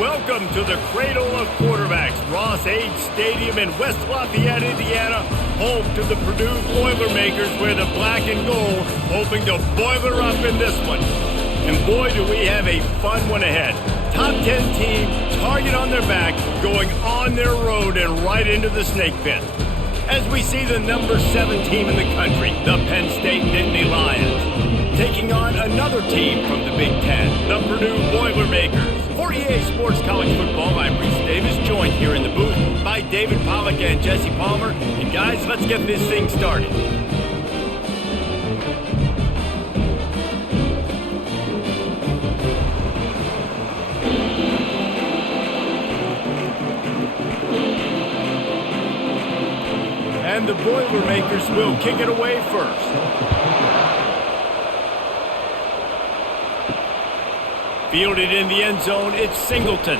Welcome to the Cradle of Quarterbacks, Ross Age Stadium in West Lafayette, Indiana, home to the Purdue Boilermakers, where the black and gold hoping to boiler up in this one. And boy, do we have a fun one ahead. Top 10 team, target on their back, going on their road and right into the snake pit. As we see the number 7 team in the country, the Penn State Nittany Lions, taking on another team from the Big Ten, the Purdue Boilermakers. For EA Sports College Football, I'm Reese Davis, joined here in the booth by David Pollack and Jesse Palmer. And guys, let's get this thing started. And the Boilermakers will kick it away first. Fielded in the end zone, it's Singleton.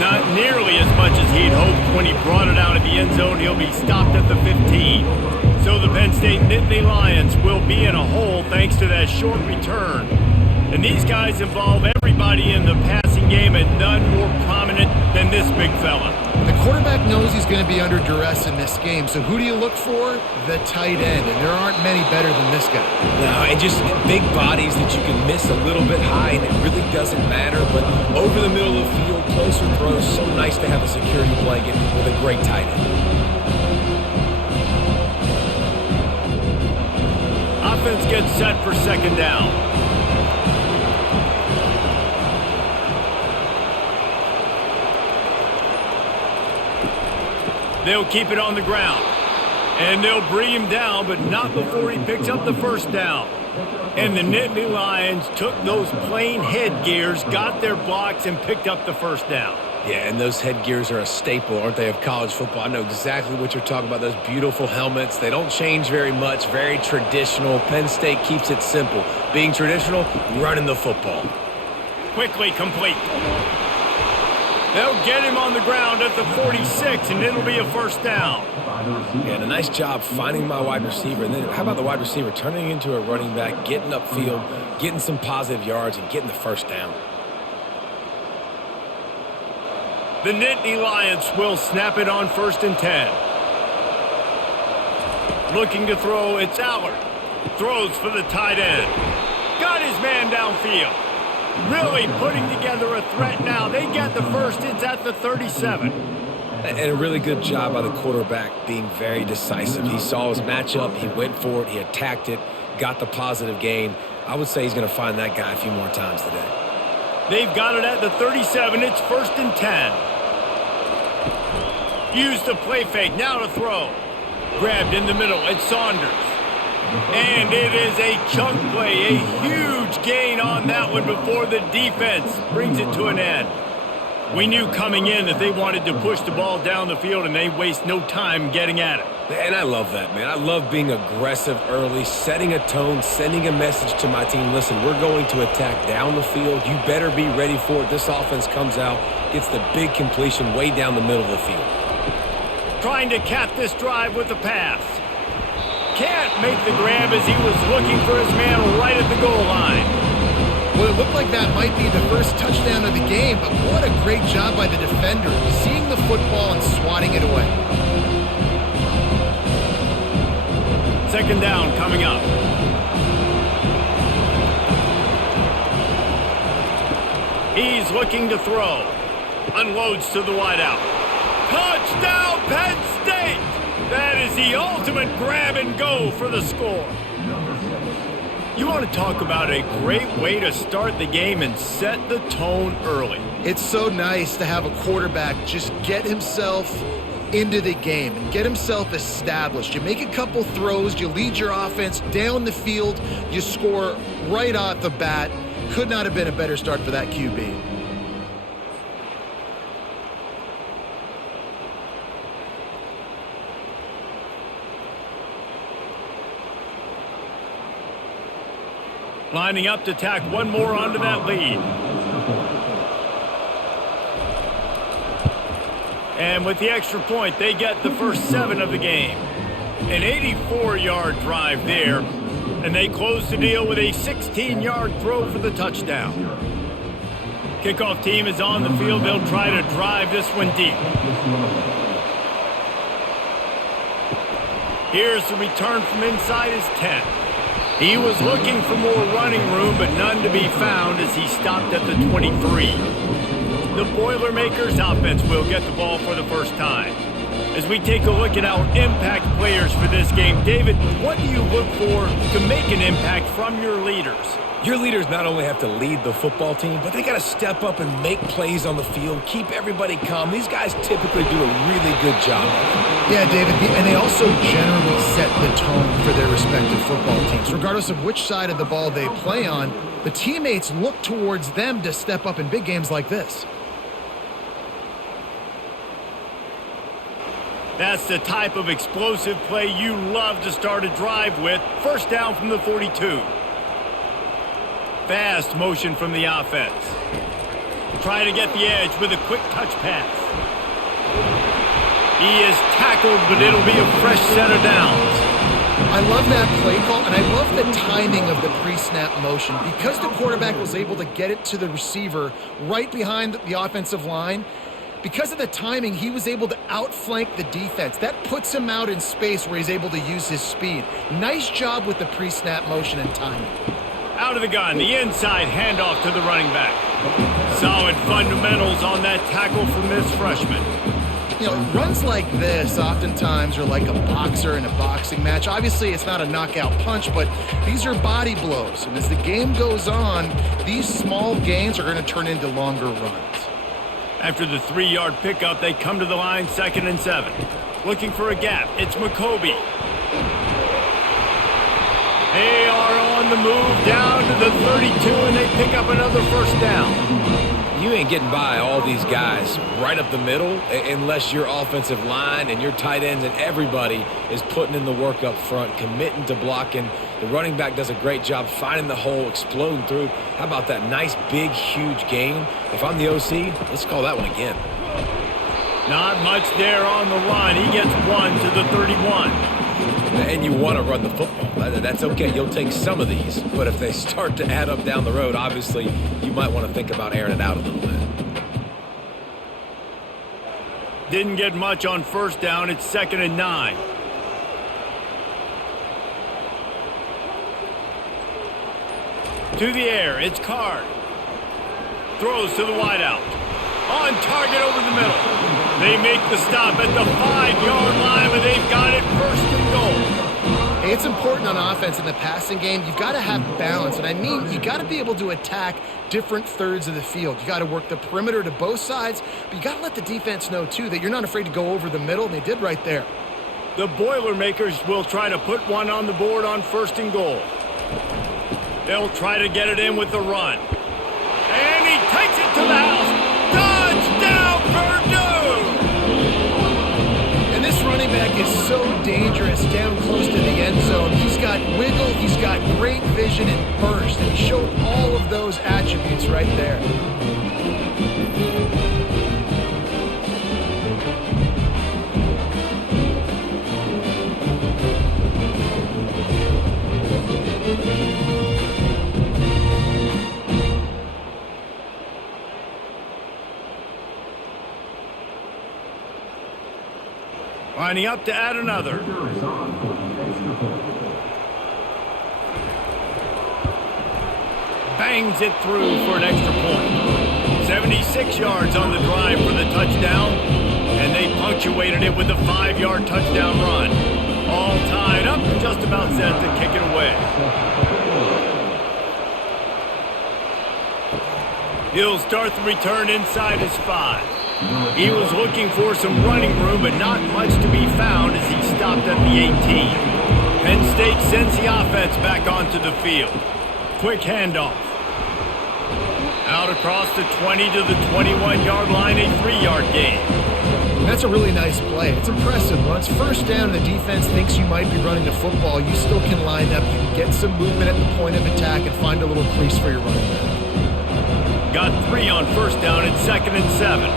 Not nearly as much as he'd hoped when he brought it out of the end zone. He'll be stopped at the 15. So the Penn State Nittany Lions will be in a hole thanks to that short return. And these guys involve everybody in the passing game, and none more prominent than this big fella. The quarterback knows he's going to be under duress in this game, so who do you look for? The tight end, and there aren't many better than this guy. No, and just big bodies that you can miss a little bit high, and it really doesn't matter, but over the middle of the field, closer throws, so nice to have a security blanket with a great tight end. Offense gets set for second down. They'll keep it on the ground. And they'll bring him down, but not before he picks up the first down. And the Nittany Lions took those plain headgears, got their blocks, and picked up the first down. Yeah, and those headgears are a staple, aren't they, of college football? I know exactly what you're talking about, those beautiful helmets. They don't change very much, very traditional. Penn State keeps it simple. Being traditional, running the football. Quickly complete. They'll get him on the ground at the 46, and it'll be a first down. Yeah, and a nice job finding my wide receiver. And then how about the wide receiver turning into a running back, getting upfield, getting some positive yards, and getting the first down. The Nittany Lions will snap it on 1st and 10. Looking to throw, it's Allard. Throws for the tight end. Got his man downfield. Really putting together a threat now. They get the first. It's at the 37. And a really good job by the quarterback being very decisive. He saw his matchup. He went for it. He attacked it. Got the positive gain. I would say he's going to find that guy a few more times today. They've got it at the 37. It's 1st and 10. Use the play fake. Now to throw. Grabbed in the middle. It's Saunders. And it is a chunk play, a huge gain on that one before the defense brings it to an end. We knew coming in that they wanted to push the ball down the field, and they waste no time getting at it. And I love that, man. I love being aggressive early, setting a tone, sending a message to my team. Listen, we're going to attack down the field. You better be ready for it. This offense comes out, gets the big completion way down the middle of the field. Trying to cap this drive with the pass. Can't make the grab as he was looking for his man right at the goal line. Well, it looked like that might be the first touchdown of the game, but what a great job by the defender, seeing the football and swatting it away. Second down coming up. He's looking to throw. Unloads to the wideout. Touchdown, Penn State! That is the ultimate grab and go for the score. You want to talk about a great way to start the game and set the tone early. It's so nice to have a quarterback just get himself into the game and get himself established. You make a couple throws, you lead your offense down the field, you score right off the bat. Could not have been a better start for that QB. Lining up to tack one more onto that lead. And with the extra point, they get the first 7 of the game. An 84-yard drive there, and they close the deal with a 16-yard throw for the touchdown. Kickoff team is on the field. They'll try to drive this one deep. Here's the return from inside his 10. He was looking for more running room, but none to be found as he stopped at the 23. The Boilermakers offense will get the ball for the first time. As we take a look at our impact players for this game, David, what do you look for to make an impact from your leaders? Your leaders not only have to lead the football team, but they got to step up and make plays on the field, keep everybody calm. These guys typically do a really good job of it. Yeah, David, and they also generally set the tone for their respective football teams. Regardless of which side of the ball they play on, the teammates look towards them to step up in big games like this. That's the type of explosive play you love to start a drive with. First down from the 42. Fast motion from the offense. Trying to get the edge with a quick touch pass. He is tackled, but it'll be a fresh set of downs. I love that play call, and I love the timing of the pre-snap motion. Because the quarterback was able to get it to the receiver right behind the offensive line, because of the timing, he was able to outflank the defense. That puts him out in space where he's able to use his speed. Nice job with the pre-snap motion and timing. Out of the gun, the inside handoff to the running back. Solid fundamentals on that tackle from this freshman. You know, runs like this oftentimes are like a boxer in a boxing match. Obviously, it's not a knockout punch, but these are body blows. And as the game goes on, these small gains are going to turn into longer runs. After the 3-yard pickup, they come to the line 2nd and 7. Looking for a gap. It's McCoby. They are on the move down to the 32, and they pick up another first down. You ain't getting by all these guys right up the middle unless your offensive line and your tight ends and everybody is putting in the work up front, committing to blocking. The running back does a great job finding the hole, exploding through. How about that nice, big, huge gain? If I'm the OC, let's call that one again. Not much there on the run. He gets 1 to the 31. And you want to run the football. That's okay. You'll take some of these. But if they start to add up down the road, obviously, you might want to think about airing it out a little bit. Didn't get much on first down. It's 2nd and 9. To the air. It's Card. Throws to the wideout. On target over the middle. They make the stop at the 5-yard line, but they've got it 1st and goal. Hey, it's important on offense in the passing game. You've got to have balance, and I mean you got to be able to attack different thirds of the field. You got to work the perimeter to both sides, but you got to let the defense know, too, that you're not afraid to go over the middle, and they did right there. The Boilermakers will try to put one on the board on 1st and goal. They'll try to get it in with the run. And he takes it to the house. Touchdown, Purdue! And this running back is so dangerous down close to the end zone. He's got wiggle, he's got great vision and burst, and he showed all of those attributes right there. Lining up to add another. Bangs it through for an extra point. 76 yards on the drive for the touchdown, and they punctuated it with a 5-yard touchdown run. All tied up, just about set to kick it away. He'll start the return inside his 5. He was looking for some running room, but not much to be found as he stopped at the 18. Penn State sends the offense back onto the field. Quick handoff. Out across the 20 to the 21-yard line, a 3-yard gain. That's a really nice play. It's impressive. When it's first down and the defense thinks you might be running the football, you still can line up. You can get some movement at the point of attack and find a little crease for your running back. Got 3 on first down at 2nd and 7.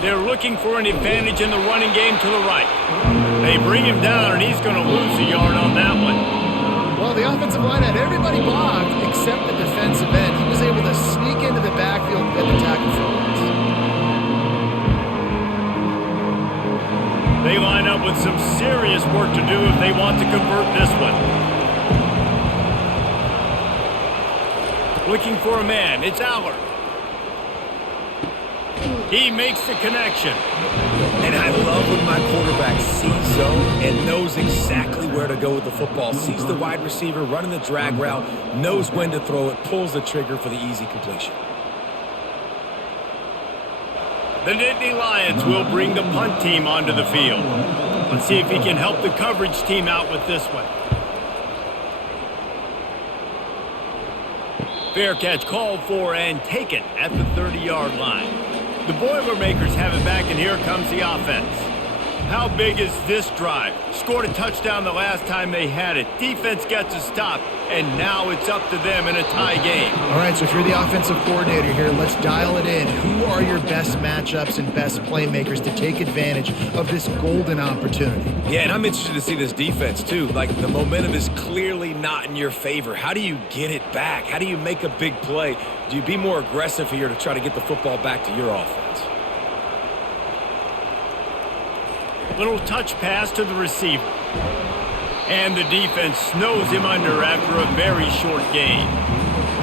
They're looking for an advantage in the running game to the right. They bring him down, and he's going to lose a yard on that one. Well, the offensive line had everybody blocked except the defense. serious work to do if they want to convert this one. Looking for a man. It's Aller. He makes the connection. And I love when my quarterback sees zone and knows exactly where to go with the football. Sees the wide receiver running the drag route, knows when to throw it, pulls the trigger for the easy completion. The Nittany Lions will bring the punt team onto the field. Let's see if he can help the coverage team out with this one. Fair catch called for and taken at the 30-yard line. The Boilermakers have it back, and here comes the offense. How big is this drive? Scored a touchdown the last time they had it. Defense gets a stop, and now it's up to them in a tie game. All right, so if you're the offensive coordinator here, let's dial it in. Who are your best matchups and best playmakers to take advantage of this golden opportunity? Yeah, and I'm interested to see this defense, too. Like, the momentum is clearly not in your favor. How do you get it back? How do you make a big play? Do you be more aggressive here to try to get the football back to your offense? Little touch pass to the receiver. And the defense snows him under after a very short gain.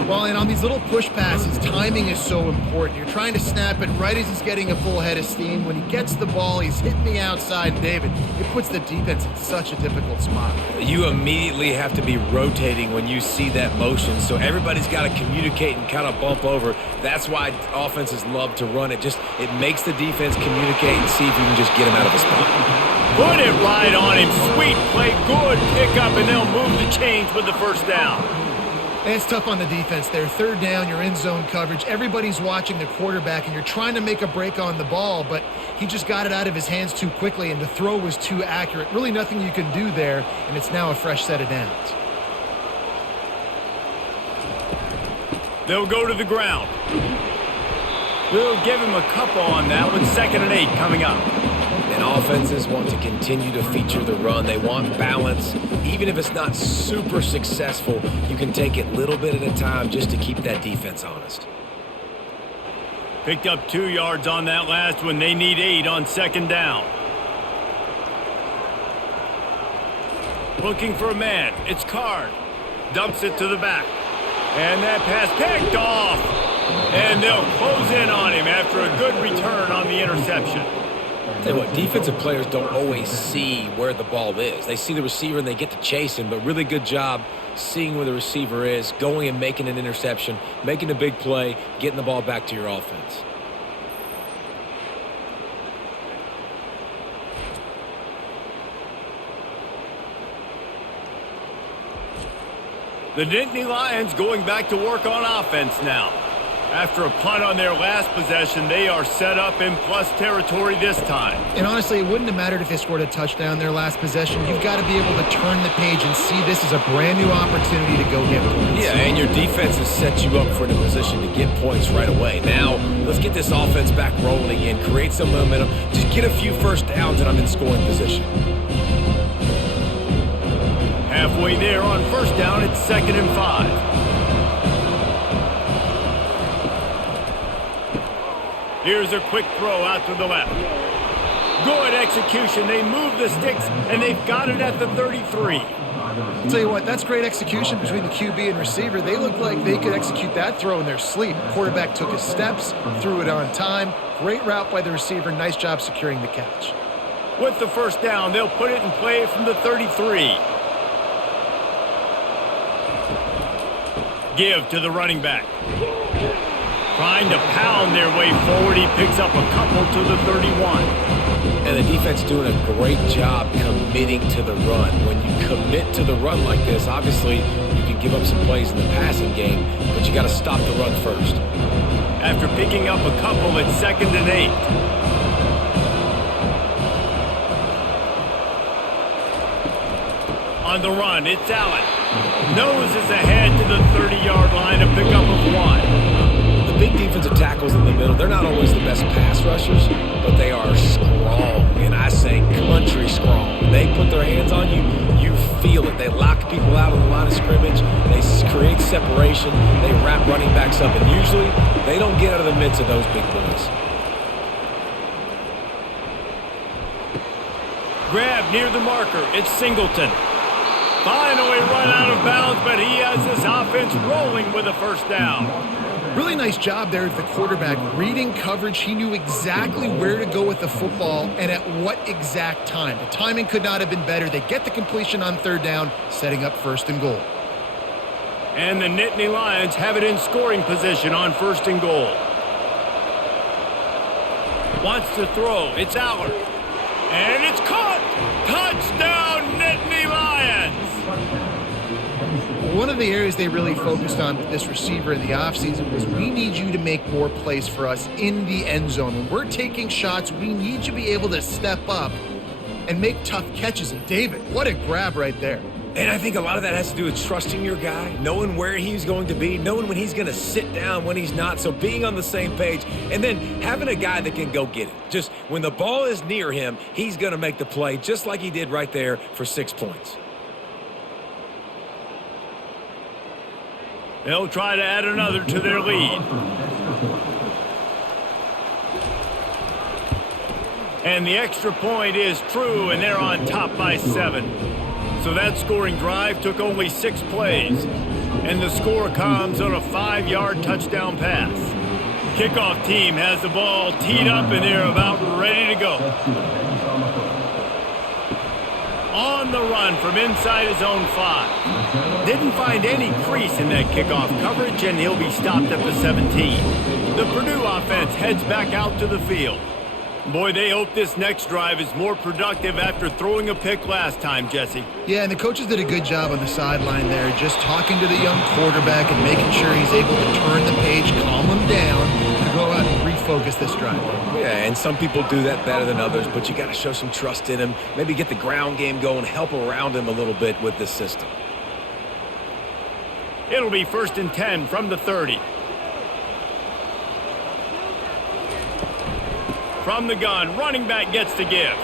Well, and on these little push passes, timing is so important. You're trying to snap it right as he's getting a full head of steam. When he gets the ball, he's hitting the outside. And David, it puts the defense in such a difficult spot. You immediately have to be rotating when you see that motion, so everybody's got to communicate and kind of bump over. That's why offenses love to run it. It makes the defense communicate and see if you can just get him out of a spot. Put it right on him. Sweet play, good pickup, and they'll move the chains with the first down. And it's tough on the defense there. Third down, you're in zone coverage. Everybody's watching the quarterback, and you're trying to make a break on the ball, but he just got it out of his hands too quickly, and the throw was too accurate. Really nothing you can do there, and it's now a fresh set of downs. They'll go to the ground. We'll give him a couple on that one. 2nd and 8 coming up. And offenses want to continue to feature the run. They want balance. Even if it's not super successful, you can take it little bit at a time just to keep that defense honest. Picked up 2 yards on that last one. They need 8 on 2nd down. Looking for a man. It's Card. Dumps it to the back. And that pass picked off. And they'll close in on him after a good return on the interception. Tell you what, defensive players don't always see where the ball is. They see the receiver and they get to chase him, but really good job seeing where the receiver is, going and making an interception, making a big play, getting the ball back to your offense. The Nittany Lions going back to work on offense now. After a punt on their last possession, they are set up in plus territory this time. And honestly, it wouldn't have mattered if they scored a touchdown their last possession. You've got to be able to turn the page and see this as a brand new opportunity to go get points. Yeah, and your defense has set you up for the position to get points right away. Now, let's get this offense back rolling again, create some momentum, just get a few first downs, and I'm in scoring position. Halfway there on 1st down, it's 2nd and 5. Here's a quick throw out to the left. Good execution. They move the sticks, and they've got it at the 33. I'll tell you what, that's great execution between the QB and receiver. They look like they could execute that throw in their sleep. Quarterback took his steps, threw it on time. Great route by the receiver. Nice job securing the catch. With the 1st down, they'll put it in play from the 33. Give to the running back. Trying to pound their way forward. He picks up a couple to the 31. And the defense doing a great job committing to the run. When you commit to the run like this, obviously you can give up some plays in the passing game, but you got to stop the run first. After picking up a couple, it's 2nd and 8. On the run, it's Allen. Noses ahead to the 30-yard line, a pickup of 1. The big defensive tackles in the middle, they're not always the best pass rushers, but they are strong, and I say country strong. When they put their hands on you, you feel it. They lock people out on the line of scrimmage. They create separation. They wrap running backs up, and usually they don't get out of the midst of those big boys. grab near the marker. It's Singleton. Finally run out of bounds, but he has his offense rolling with a first down. Really nice job there at the quarterback. Reading coverage, he knew exactly where to go with the football and at what exact time. The timing could not have been better. They get the completion on third down, setting up first and goal. And the Nittany Lions have it in scoring position on first and goal. Wants to throw. It's Aller. And it's caught. Touchdown, Nittany Lions. One of the areas they really focused on with this receiver in the offseason was we need you to make more plays for us in the end zone. When we're taking shots, we need you to be able to step up and make tough catches. And David, what a grab right there. And I think a lot of that has to do with trusting your guy, knowing where he's going to be, knowing when he's going to sit down, when he's not, so being on the same page, and then having a guy that can go get it. Just when the ball is near him, he's going to make the play, just like he did right there for 6 points. They'll try to add another to their lead. And the extra point is true, and they're on top by 7. So that scoring drive took only 6 plays. And the score comes on a 5-yard touchdown pass. Kickoff team has the ball teed up, and they're about ready to go. On the run from inside his own 5. Didn't find any crease in that kickoff coverage, and he'll be stopped at the 17. The Purdue offense heads back out to the field. Boy, they hope this next drive is more productive after throwing a pick last time, Jesse. Yeah, and the coaches did a good job on the sideline there, just talking to the young quarterback and making sure he's able to turn the page, calm him down, and go out and refocus this drive. Yeah, and some people do that better than others, but you got to show some trust in him, maybe get the ground game going, help around him a little bit with this system. It'll be 1st and 10 from the 30. From the gun, running back gets to give.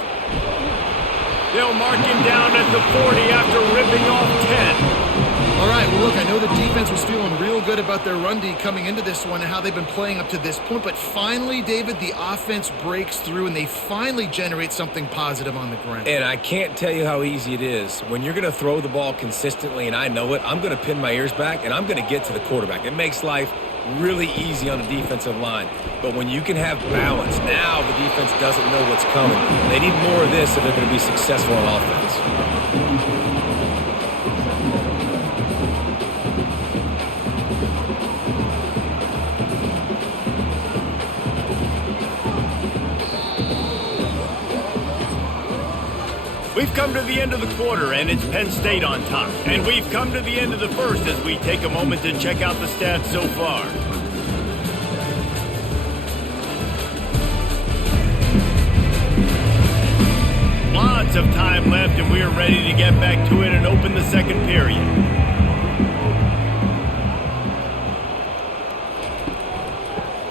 They'll mark him down at the 40 after ripping off 10. All right, well, look, I know the defense was feeling real good about their run D coming into this one and how they've been playing up to this point, but finally, David, the offense breaks through and they finally generate something positive on the ground. And I can't tell you how easy it is. When you're going to throw the ball consistently, and I know it, I'm going to pin my ears back and I'm going to get to the quarterback. It makes life really easy on the defensive line. But when you can have balance, now the defense doesn't know what's coming. They need more of this if they're going to be successful on offense. We've come to the end of the quarter, and it's Penn State on top. And we've come to the end of the first as we take a moment to check out the stats so far. Lots of time left, and we are ready to get back to it and open the second period.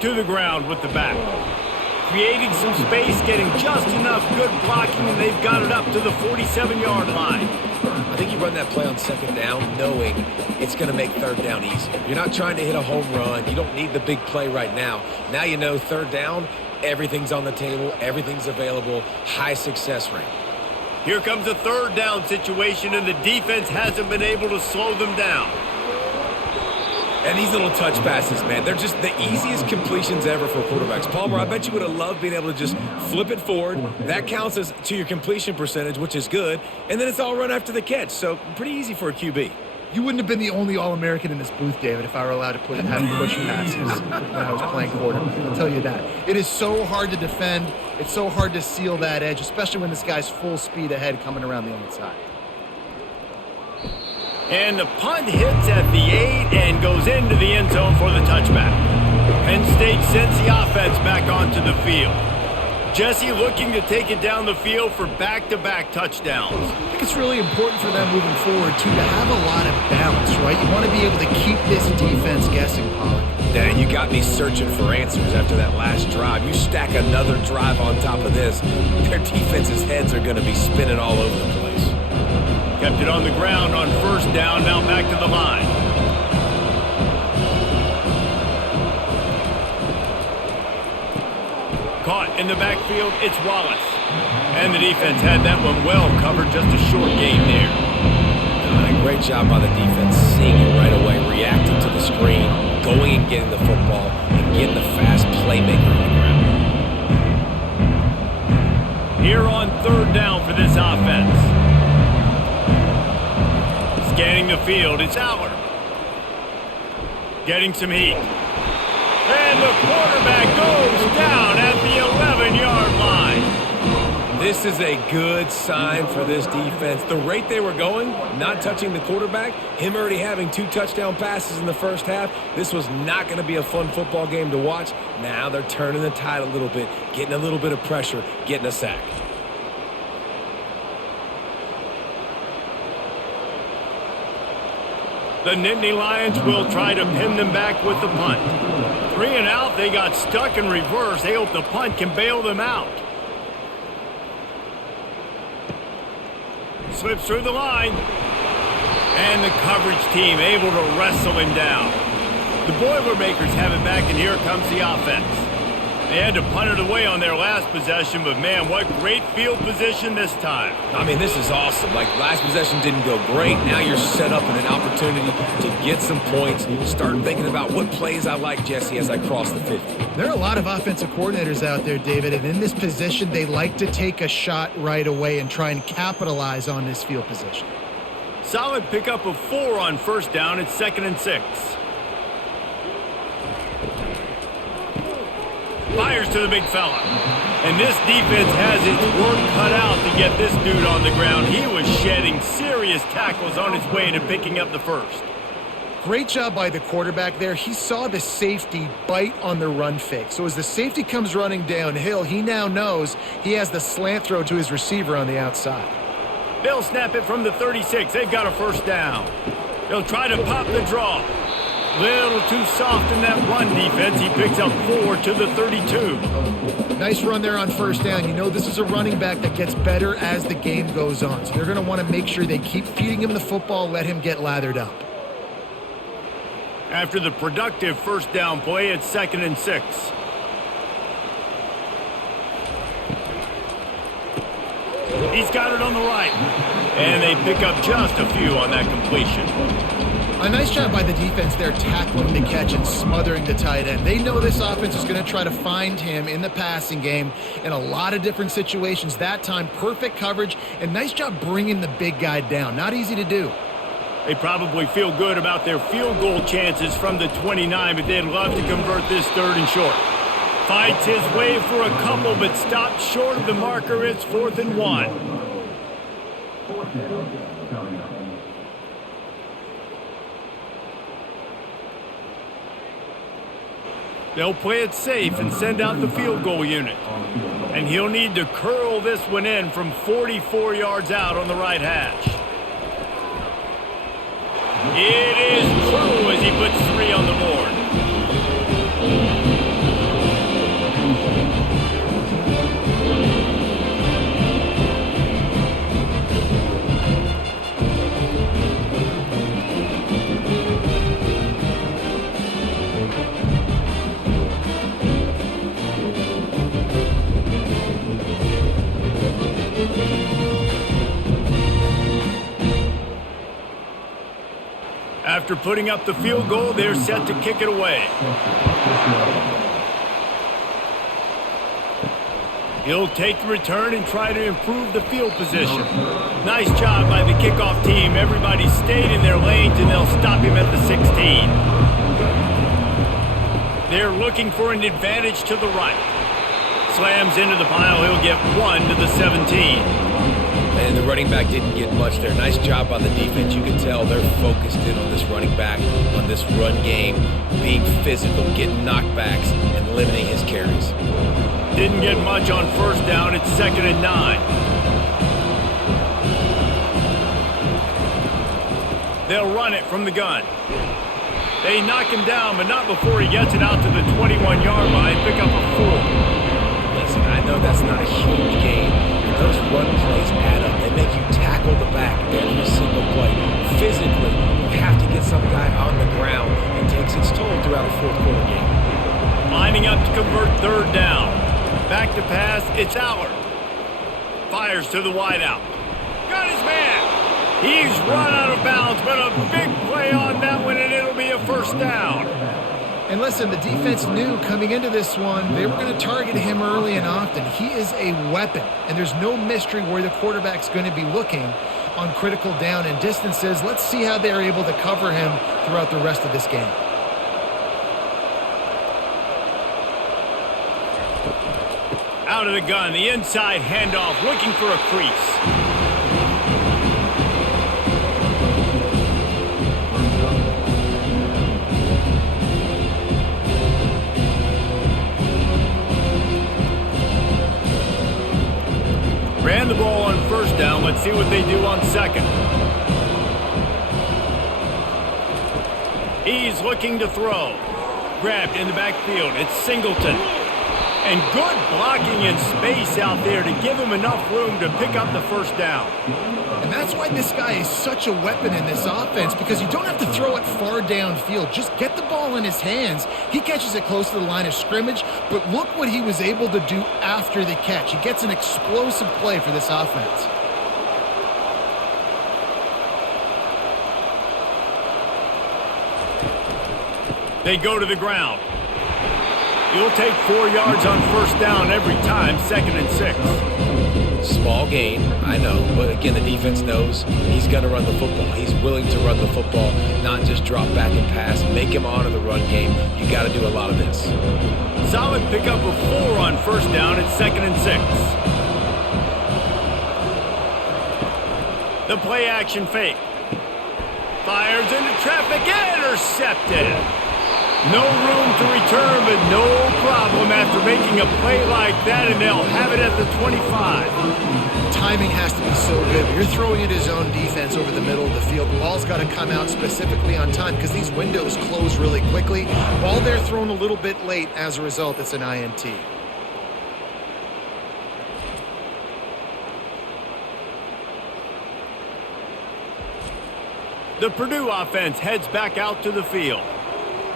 To the ground with the back. Creating some space, getting just enough good blocking, and they've got it up to the 47-yard line. I think you run that play on second down knowing it's going to make third down easier. You're not trying to hit a home run. You don't need the big play right now. Now you know third down, everything's on the table, everything's available, high success rate. Here comes a third down situation, and the defense hasn't been able to slow them down. And these little touch passes, man, they're just the easiest completions ever for quarterbacks. Palmer, I bet you would have loved being able to just flip it forward. That counts as to your completion percentage, which is good. And then it's all run after the catch, so pretty easy for a QB. You wouldn't have been the only All-American in this booth, David, if I were allowed to have push passes when I was playing quarterback. I'll tell you that. It is so hard to defend. It's so hard to seal that edge, especially when this guy's full speed ahead coming around the outside. And the punt hits at the 8 and goes into the end zone for the touchback. Penn State sends the offense back onto the field. Jesse looking to take it down the field for back-to-back touchdowns. I think it's really important for them moving forward, too, to have a lot of balance, right? You want to be able to keep this defense guessing, Pollard. Yeah, you got me searching for answers after that last drive. You stack another drive on top of this, their defense's heads are going to be spinning all over the place. Kept it on the ground on first down, now back to the line. Caught in the backfield, it's Wallace. And the defense had that one well covered, just a short game there. Great job by the defense, seeing it right away, reacting to the screen, going and getting the football, and getting the fast playmaker on the ground. Here on third down for this offense. Scanning the field, it's Aller. Getting some heat. And the quarterback goes down at the 11-yard line. This is a good sign for this defense. The rate they were going, not touching the quarterback, him already having 2 touchdown passes in the first half, this was not going to be a fun football game to watch. Now they're turning the tide a little bit, getting a little bit of pressure, getting a sack. The Nittany Lions will try to pin them back with the punt. 3 and out, they got stuck in reverse. They hope the punt can bail them out. Slips through the line. And the coverage team able to wrestle him down. The Boilermakers have it back, and here comes the offense. They had to punt it away on their last possession, but man, what great field position this time. I mean, this is awesome. Like, last possession didn't go great. Now you're set up in an opportunity to get some points. Start thinking about what plays I like, Jesse, as I cross the 50. There are a lot of offensive coordinators out there, David, and in this position, they like to take a shot right away and try and capitalize on this field position. Solid pickup of 4 on first down. It's 2nd and 6. Fires to the big fella. And this defense has its work cut out to get this dude on the ground. He was shedding serious tackles on his way to picking up the first. Great job by the quarterback there. He saw the safety bite on the run fake. So as the safety comes running downhill, he now knows he has the slant throw to his receiver on the outside. They'll snap it from the 36. They've got a first down. They'll try to pop the draw. Little too soft in that run defense. He picks up 4 to the 32. Nice run there on first down. You know this is a running back that gets better as the game goes on. So they're going to want to make sure they keep feeding him the football, let him get lathered up. After the productive first down play, it's 2nd and 6. He's got it on the right. And they pick up just a few on that completion. A nice job by the defense there, tackling the catch and smothering the tight end. They know this offense is going to try to find him in the passing game in a lot of different situations. That time, perfect coverage, and nice job bringing the big guy down. Not easy to do. They probably feel good about their field goal chances from the 29, but they'd love to convert this 3rd and short. Fights his way for a couple, but stopped short of the marker. It's 4th and 1. They'll play it safe and send out the field goal unit. And he'll need to curl this one in from 44 yards out on the right hash. It is true as he puts 3 on the board. After putting up the field goal, they're set to kick it away. He'll take the return and try to improve the field position. Nice job by the kickoff team. Everybody stayed in their lanes, and they'll stop him at the 16. They're looking for an advantage to the right. Slams into the pile. He'll get 1 to the 17. And the running back didn't get much there. Nice job by the defense. You can tell they're focused in on this running back, on this run game, being physical, getting knockbacks, and limiting his carries. Didn't get much on first down. It's 2nd and 9. They'll run it from the gun. They knock him down, but not before he gets it out to the 21-yard line. Pick up a 4. Listen, I know that's not a huge gain. Those run plays add up. They make you tackle the back every single play. Physically, you have to get some guy on the ground. It takes its toll throughout a fourth quarter game. Lining up to convert 3rd down. Back to pass, it's Aller. Fires to the wideout. Got his man. He's run out of bounds, but a big play on that one, and it'll be a first down. And listen, the defense knew coming into this one, they were going to target him early and often. He is a weapon, and there's no mystery where the quarterback's going to be looking on critical down and distances. Let's see how they're able to cover him throughout the rest of this game. Out of the gun, the inside handoff, looking for a crease. Ran the ball on first down. Let's see what they do on second. He's looking to throw. Grabbed in the backfield. It's Singleton. And good blocking in space out there to give him enough room to pick up the first down. And that's why this guy is such a weapon in this offense, because you don't have to throw it far downfield. Just get the ball in his hands. He catches it close to the line of scrimmage, but look what he was able to do after the catch. He gets an explosive play for this offense. They go to the ground. You'll take 4 yards on first down every time, 2nd and 6. Small gain, I know, but again, the defense knows he's going to run the football. He's willing to run the football, not just drop back and pass, make him honor the run game. You got to do a lot of this. Solid pickup of 4 on first down at 2nd and 6. The play action fake. Fires into traffic, intercepted. No room to return, but no problem after making a play like that, and they'll have it at the 25. Timing has to be so good, but you're throwing at his own defense over the middle of the field. The ball's got to come out specifically on time because these windows close really quickly. Ball there thrown a little bit late. As a result, it's an INT. The Purdue offense heads back out to the field.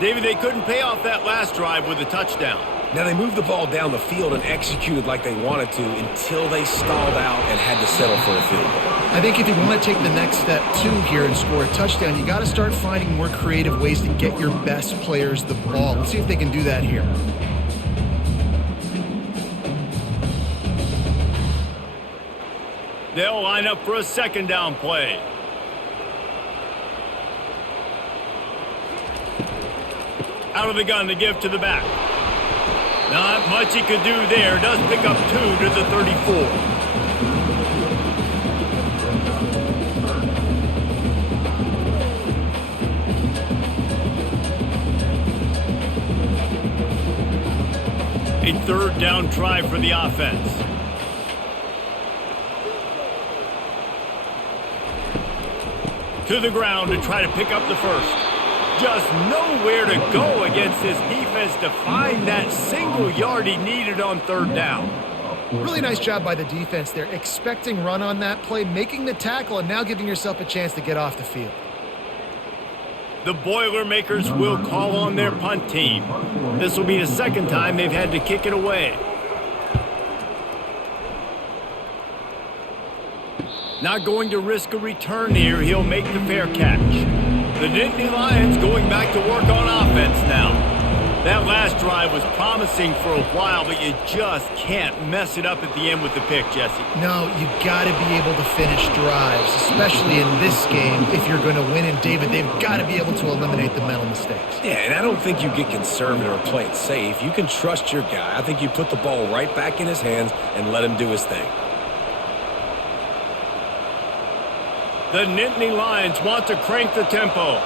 David, they couldn't pay off that last drive with a touchdown. Now, they moved the ball down the field and executed like they wanted to until they stalled out and had to settle for a field goal. I think if you want to take the next step, too, here and score a touchdown, you got to start finding more creative ways to get your best players the ball. Let's see if they can do that here. They'll line up for a 2nd down play. Out of the gun to give to the back. Not much he could do there. Does pick up 2 to the 34. A 3rd down try for the offense. To the ground to try to pick up the first. Just nowhere to go against this defense to find that single yard he needed on 3rd down. Really nice job by the defense there, expecting run on that play, making the tackle, and now giving yourself a chance to get off the field. The Boilermakers will call on their punt team. This will be the 2nd time they've had to kick it away. Not going to risk a return here. He'll make the fair catch. The Nittany Lions going back to work on offense now. That last drive was promising for a while, but you just can't mess it up at the end with the pick, Jesse. No, you got to be able to finish drives, especially in this game. If you're going to win, and David, they've got to be able to eliminate the mental mistakes. Yeah, and I don't think you get conservative or play it safe. You can trust your guy. I think you put the ball right back in his hands and let him do his thing. The Nittany Lions want to crank the tempo.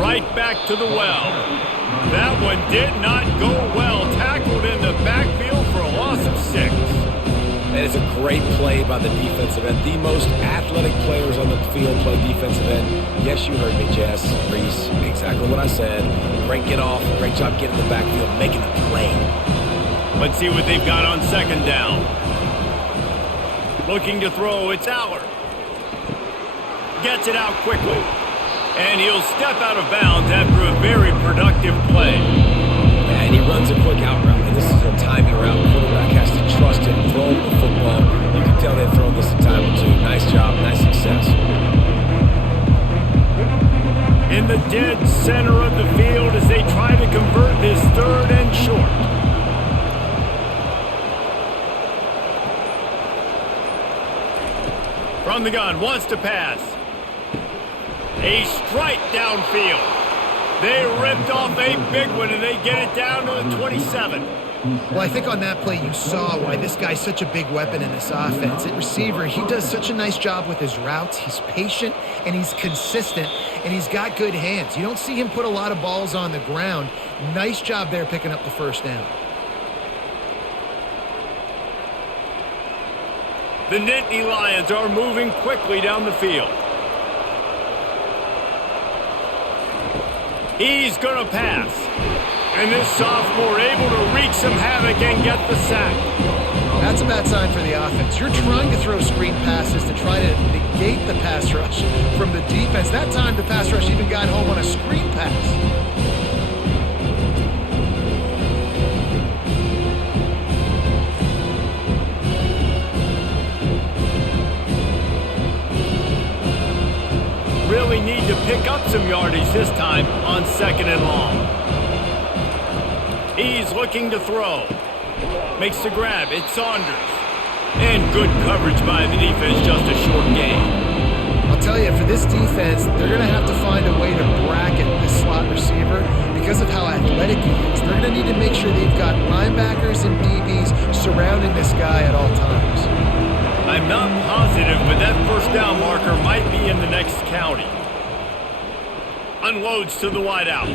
Right back to the well. That one did not go well. Tackled in the backfield for a loss of 6. That is a great play by the defensive end. The most athletic players on the field play defensive end. Yes, you heard me, Jess, Reese. Exactly what I said. Great get off. Great job getting in the backfield, making the play. Let's see what they've got on 2nd down. Looking to throw. It's Aller. Gets it out quickly. And he'll step out of bounds after a very productive play. And he runs a quick out route. And this is a timing route. The quarterback has to trust him, throw him the football. You can tell they've thrown this a time or two. Nice job, nice success. In the dead center of the field as they try to convert this 3rd and short. From the gun, wants to pass. A strike downfield. They ripped off a big one, and they get it down to the 27. Well, I think on that play you saw why this guy's such a big weapon in this offense. At receiver, he does such a nice job with his routes. He's patient, and he's consistent, and he's got good hands. You don't see him put a lot of balls on the ground. Nice job there picking up the first down. The Nittany Lions are moving quickly down the field. He's going to pass. And this sophomore able to wreak some havoc and get the sack. That's a bad sign for the offense. You're trying to throw screen passes to try to negate the pass rush from the defense. That time the pass rush even got home on a screen pass. Really need to pick up some yardage this time on 2nd and long. He's looking to throw. Makes the grab. It's Saunders. And good coverage by the defense, just a short gain. I'll tell you, for this defense, they're going to have to find a way to bracket this slot receiver because of how athletic he is. They're going to need to make sure they've got linebackers and DBs surrounding this guy at all times. I'm not positive, but that first down marker might be in the next county. Unloads to the wideout.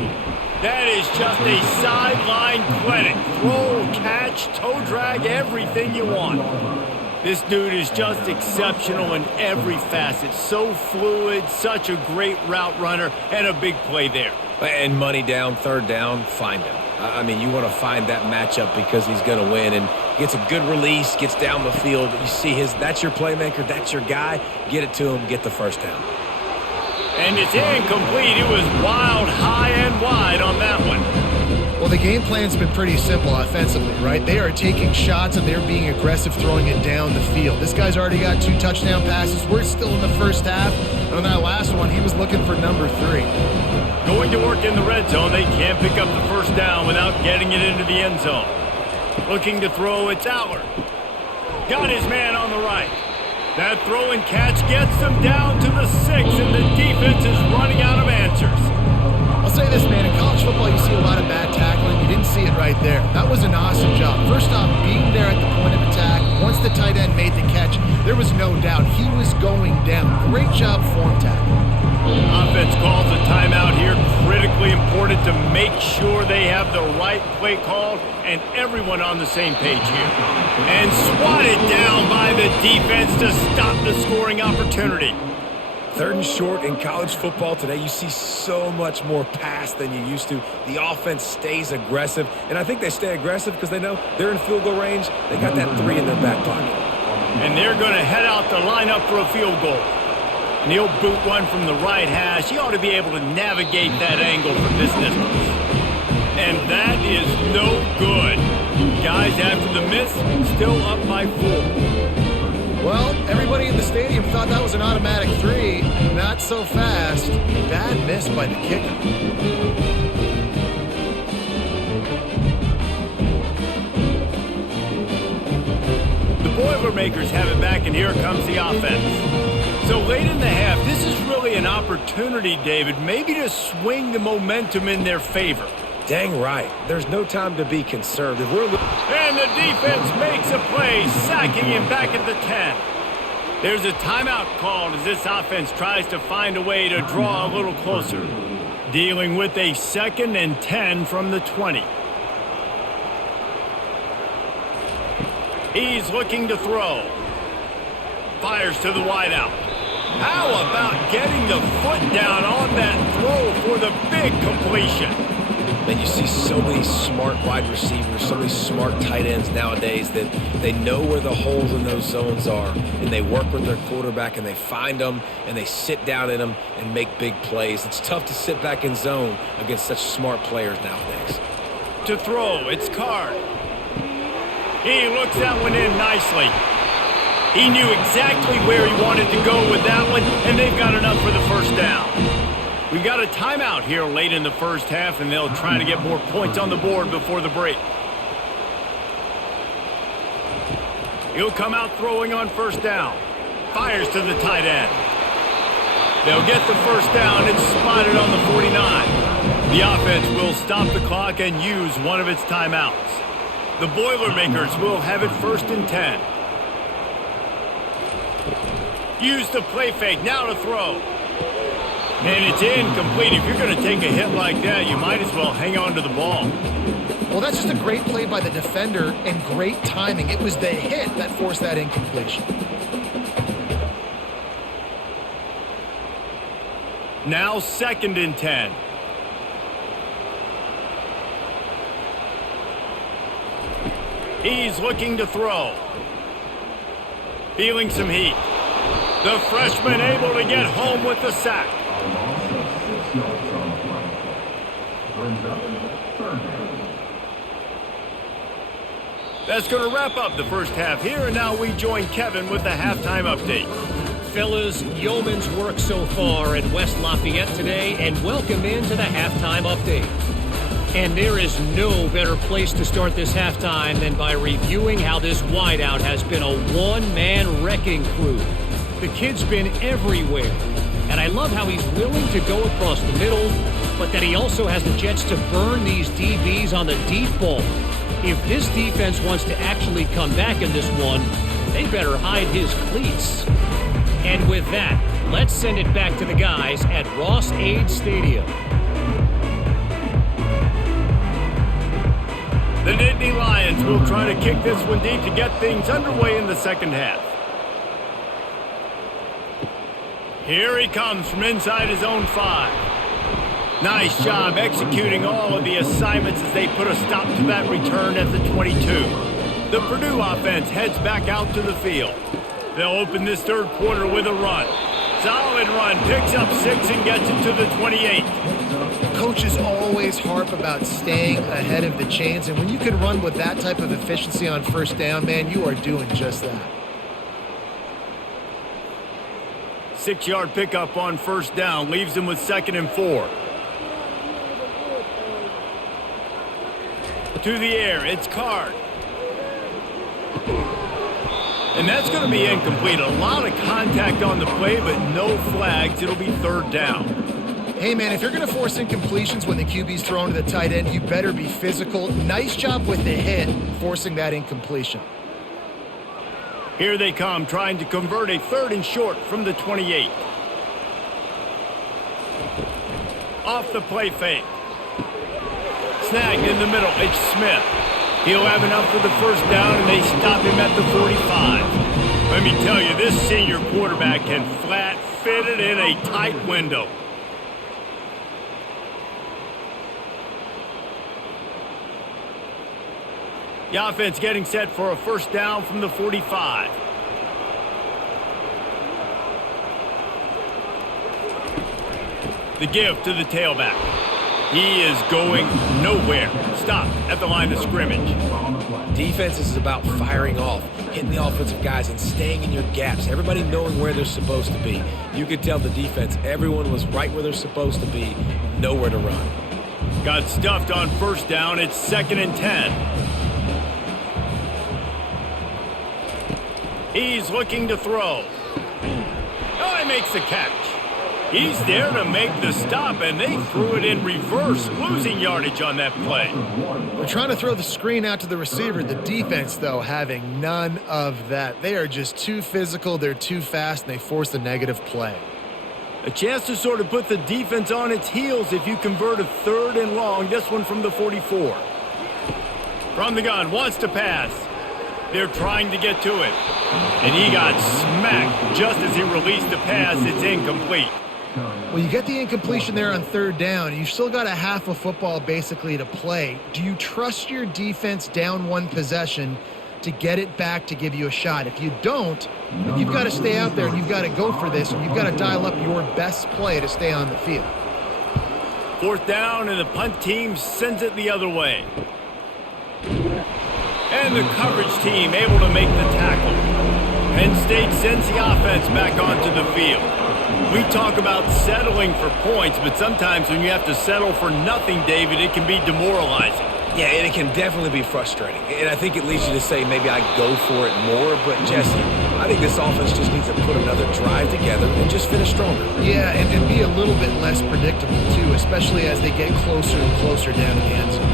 That is just a sideline clinic. Throw, catch, toe drag, everything you want. This dude is just exceptional in every facet. So fluid, such a great route runner, and a big play there. And money down, 3rd down, find him. I mean, you want to find that matchup because he's going to win. And gets a good release, gets down the field. You see that's your playmaker, that's your guy. Get it to him, get the first down. And it's incomplete. It was wild, high and wide on that one. Well, the game plan's been pretty simple offensively, right? They are taking shots and they're being aggressive throwing it down the field. This guy's already got 2 touchdown passes. We're still in the first half. And on that last one, he was looking for number 3. Going to work in the red zone. They can't pick up the first down without getting it into the end zone. Looking to throw, it's Aller. Got his man on the right. That throw and catch gets them down to the 6, and the defense is running out of answers. I'll say this, man. In college football, you see a lot of bad tackling. You didn't see it right there. That was an awesome job. First off, being there at the point of attack. Once the tight end made the catch, there was no doubt he was going down. Great job form tackle. Offense calls a timeout here. Critically important to make sure they have the right play called and everyone on the same page here. And swatted down by the defense to stop the scoring opportunity. 3rd and short in college football today, you see so much more pass than you used to. The offense stays aggressive, and I think they stay aggressive because they know they're in field goal range. They got that 3 in their back pocket. And they're going to head out to line up for a field goal. And he'll boot one from the right hash. He ought to be able to navigate that angle from this distance. And that is no good. Guys, after the miss, still up by 4. Well, everybody in the stadium thought that was an automatic 3. Not so fast. Bad miss by the kicker. The Boilermakers have it back, and here comes the offense. So late in the half, this is really an opportunity, David, maybe to swing the momentum in their favor. Dang right. There's no time to be conservative. And the defense makes a play, sacking him back at the 10. There's a timeout called as this offense tries to find a way to draw a little closer. Dealing with a 2nd and 10 from the 20. He's looking to throw. Fires to the wideout. How about getting the foot down on that throw for the big completion? And you see so many smart wide receivers, so many smart tight ends nowadays that they know where the holes in those zones are, and they work with their quarterback, and they find them, and they sit down in them and make big plays. It's tough to sit back in zone against such smart players nowadays. To throw, it's Card. He looks that one in nicely. He knew exactly where he wanted to go with that one, and they've got enough for the first down. We've got a timeout here late in the first half, and they'll try to get more points on the board before the break. He'll come out throwing on first down. Fires to the tight end. They'll get the first down and spot it on the 49. The offense will stop the clock and use one of its timeouts. The Boilermakers will have it 1st and 10. Use the play fake, now to throw. And it's incomplete. If you're going to take a hit like that, you might as well hang on to the ball. Well, that's just a great play by the defender and great timing. It was the hit that forced that incompletion. Now 2nd and 10. He's looking to throw. Feeling some heat. The freshman able to get home with the sack. That's going to wrap up the first half here, and now we join Kevin with the halftime update. Fellas, yeoman's work so far in West Lafayette today, and welcome into the halftime update. And there is no better place to start this halftime than by reviewing how this wideout has been a one-man wrecking crew. The kid's been everywhere, and I love how he's willing to go across the middle, but that he also has the jets to burn these DBs on the deep ball. If this defense wants to actually come back in this one, they better hide his cleats. And with that, let's send it back to the guys at Ross-Ade Stadium. The Nittany Lions will try to kick this one deep to get things underway in the second half. Here he comes from inside his own 5. Nice job executing all of the assignments as they put a stop to that return at the 22. The Purdue offense heads back out to the field. They'll open this third quarter with a run. Solid run, picks up 6 and gets it to the 28. Coaches always harp about staying ahead of the chains, and when you can run with that type of efficiency on first down, man, you are doing just that. 6-yard pickup on first down leaves them with 2nd and 4. To the air, it's Card. And that's going to be incomplete. A lot of contact on the play, but no flags. It'll be 3rd down. Hey, man, if you're going to force incompletions when the QB's thrown to the tight end, you better be physical. Nice job with the hit, forcing that incompletion. Here they come, trying to convert a 3rd and short from the 28. Off the play fake. Snagged in the middle, it's Smith. He'll have enough for the first down, and they stop him at the 45. Let me tell you, this senior quarterback can flat fit it in a tight window. The offense getting set for a first down from the 45. The give to the tailback. He is going nowhere. Stop at the line of scrimmage. Defense is about firing off, hitting the offensive guys, and staying in your gaps. Everybody knowing where they're supposed to be. You could tell the defense, everyone was right where they're supposed to be, nowhere to run. Got stuffed on first down. It's 2nd and 10. He's looking to throw. Oh, he makes the catch. He's there to make the stop, and they threw it in reverse, losing yardage on that play. We're trying to throw the screen out to the receiver. The defense, though, having none of that. They are just too physical, they're too fast, and they force the negative play. A chance to sort of put the defense on its heels if you convert a 3rd and long, this one from the 44. From the gun, wants to pass. They're trying to get to it. And he got smacked just as he released the pass. It's incomplete. Well, you get the incompletion there on third down. You've still got a half of football basically to play. Do you trust your defense down one possession to get it back to give you a shot? If you don't, then you've got to stay out there and you've got to go for this, and you've got to dial up your best play to stay on the field. Fourth down, and the punt team sends it the other way. And the coverage team able to make the tackle. Penn State sends the offense back onto the field. We talk about settling for points, but sometimes when you have to settle for nothing, David, it can be demoralizing. Yeah, and it can definitely be frustrating. And I think it leads you to say maybe I go for it more. But, Jesse, I think this offense just needs to put another drive together and just finish stronger. Yeah, and be a little bit less predictable, too, especially as they get closer and closer down to the end zone.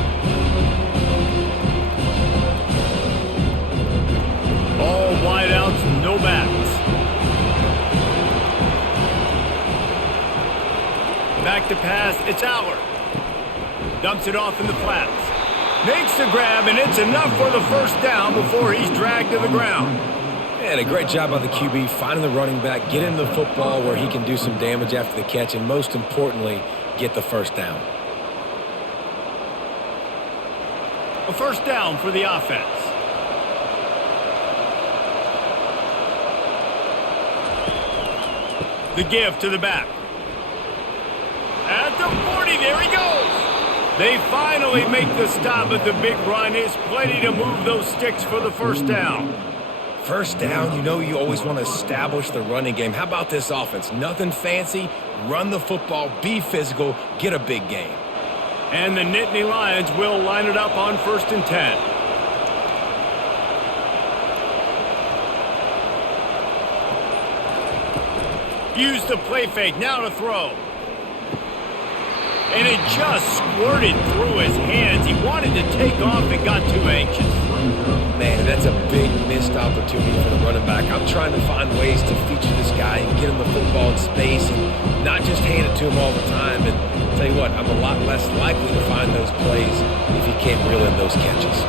All wideouts, no backs. Back to pass, it's Aller. Dumps it off in the flats. Makes the grab, and it's enough for the first down before he's dragged to the ground. And a great job by the QB finding the running back, get him the football where he can do some damage after the catch, and most importantly, get the first down. A first down for the offense. The give to the back. At the 40, there he goes. They finally make the stop, but the big run is plenty to move those sticks for the first down. First down, you know you always want to establish the running game. How about this offense? Nothing fancy. Run the football, be physical, get a big gain. And the Nittany Lions will line it up on 1st and 10. Use the play fake, now to throw. And it just squirted through his hands. He wanted to take off and got too anxious. Man, that's a big missed opportunity for the running back. I'm trying to find ways to feature this guy and get him the football in space and not just hand it to him all the time. And I'll tell you what, I'm a lot less likely to find those plays if he can't reel in those catches.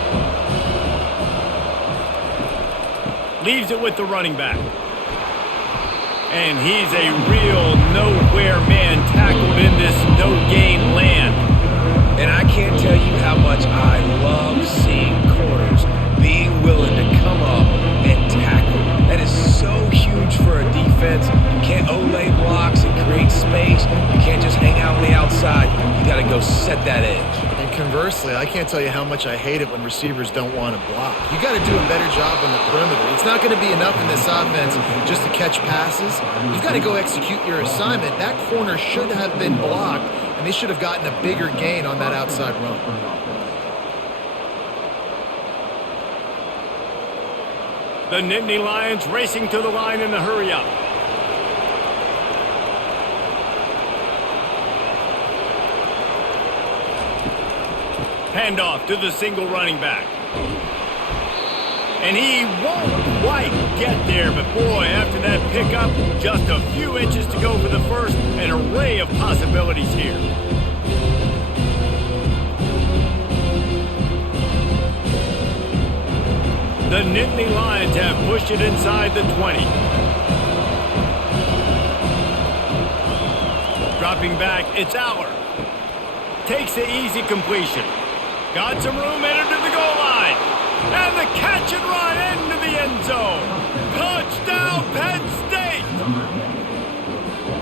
Leaves it with the running back. And he's a real nowhere man tackled in this no-gain land. And I can't tell you how much I love seeing corners being willing to come up and tackle. That is so huge for a defense. You can't olay blocks and create space. You can't just hang out on the outside. You got to go set that edge. And conversely, I can't tell you how much I hate it when receivers don't want to block. You got to do a better job on the perimeter. It's not going to be enough in this offense just to catch passes. You've got to go execute your assignment. That corner should have been blocked, and they should have gotten a bigger gain on that outside run. The Nittany Lions racing to the line in the hurry-up. Handoff to the single running back. And he won't quite get there, but boy, after that pickup, just a few inches to go for the first, an array of possibilities here. The Nittany Lions have pushed it inside the 20. Dropping back, it's Aller. Takes the easy completion. Got some room, entered to the goal line. And the catch and run into the end zone. Touchdown, Penn State!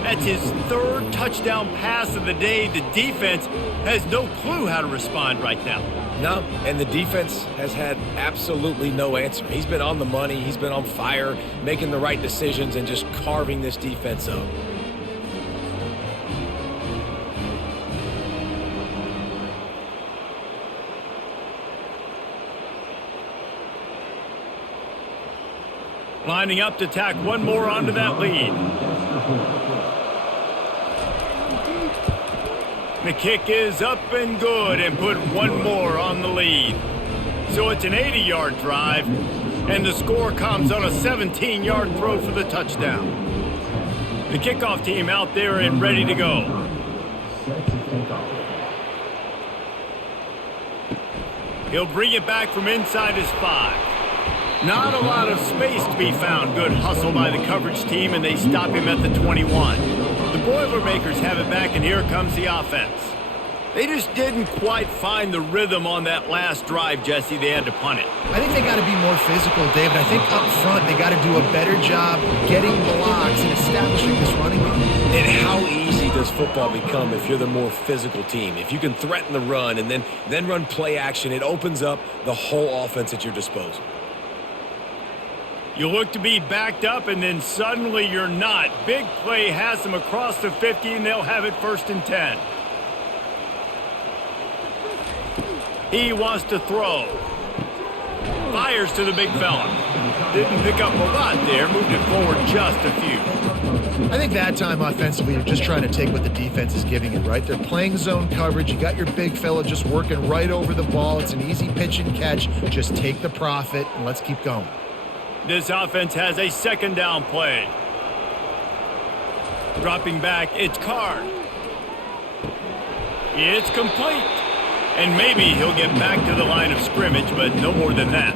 That's his third touchdown pass of the day. The defense has no clue how to respond right now. No, and the defense has had absolutely no answer. He's been on the money. He's been on fire, making the right decisions and just carving this defense up. Lining up to tack one more onto that lead. The kick is up and good and put one more on the lead. So it's an 80-yard drive, and the score comes on a 17-yard throw for the touchdown. The kickoff team out there and ready to go. He'll bring it back from inside his 5. Not a lot of space to be found. Good hustle by the coverage team, and they stop him at the 21. The Boilermakers have it back, and here comes the offense. They just didn't quite find the rhythm on that last drive, Jesse. They had to punt it. I think they got to be more physical, David. I think up front they got to do a better job getting blocks and establishing this running game. And how easy does football become if you're the more physical team? If you can threaten the run and then run play action, it opens up the whole offense at your disposal. You look to be backed up, and then suddenly you're not. Big play has them across the 50, and they'll have it 1st and 10. He wants to throw. Fires to the big fella. Didn't pick up a lot there. Moved it forward just a few. I think that time offensively, you're just trying to take what the defense is giving you, right? They're playing zone coverage. You got your big fella just working right over the ball. It's an easy pitch and catch. Just take the profit, and let's keep going. This offense has a 2nd down play. Dropping back, it's Card. It's complete. And maybe he'll get back to the line of scrimmage, but no more than that.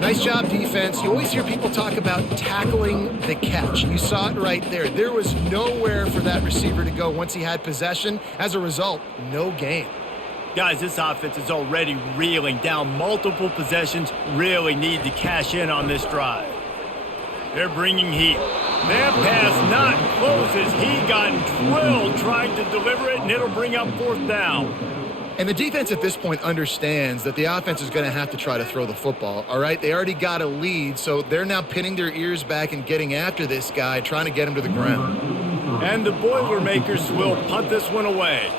Nice job, defense. You always hear people talk about tackling the catch. You saw it right there. There was nowhere for that receiver to go once he had possession. As a result, no gain. Guys, this offense is already reeling down multiple possessions. Really need to cash in on this drive. They're bringing heat. That pass not close as he got drilled trying to deliver it, and it'll bring up 4th down. And the defense at this point understands that the offense is going to have to try to throw the football, all right? They already got a lead, so they're now pinning their ears back and getting after this guy, trying to get him to the ground. And the Boilermakers will punt this one away.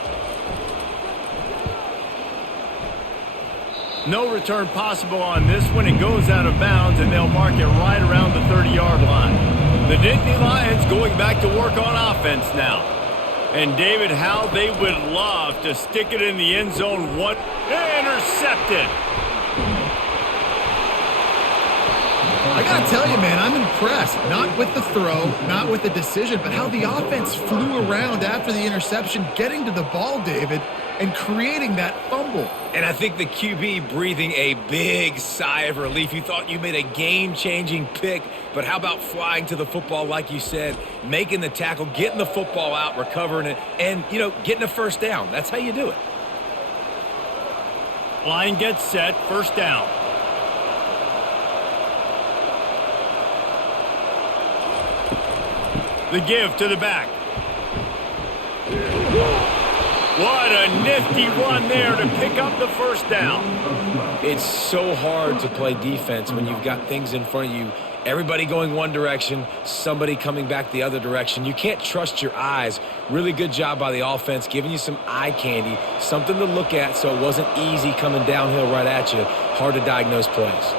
No return possible on this one. It goes out of bounds, and they'll mark it right around the 30-yard line. The Nittany Lions going back to work on offense now. And David, how they would love to stick it in the end zone. Intercepted. I got to tell you, man, I'm impressed. Not with the throw, not with the decision, but how the offense flew around after the interception, getting to the ball, David, and creating that fumble. And I think the QB breathing a big sigh of relief. You thought you made a game-changing pick, but how about flying to the football, like you said, making the tackle, getting the football out, recovering it, and, getting a 1st down. That's how you do it. Line gets set, 1st down. The give to the back. What a nifty run there to pick up the 1st down. It's so hard to play defense when you've got things in front of you. Everybody going one direction, somebody coming back the other direction. You can't trust your eyes. Really good job by the offense, giving you some eye candy, something to look at so it wasn't easy coming downhill right at you. Hard to diagnose plays.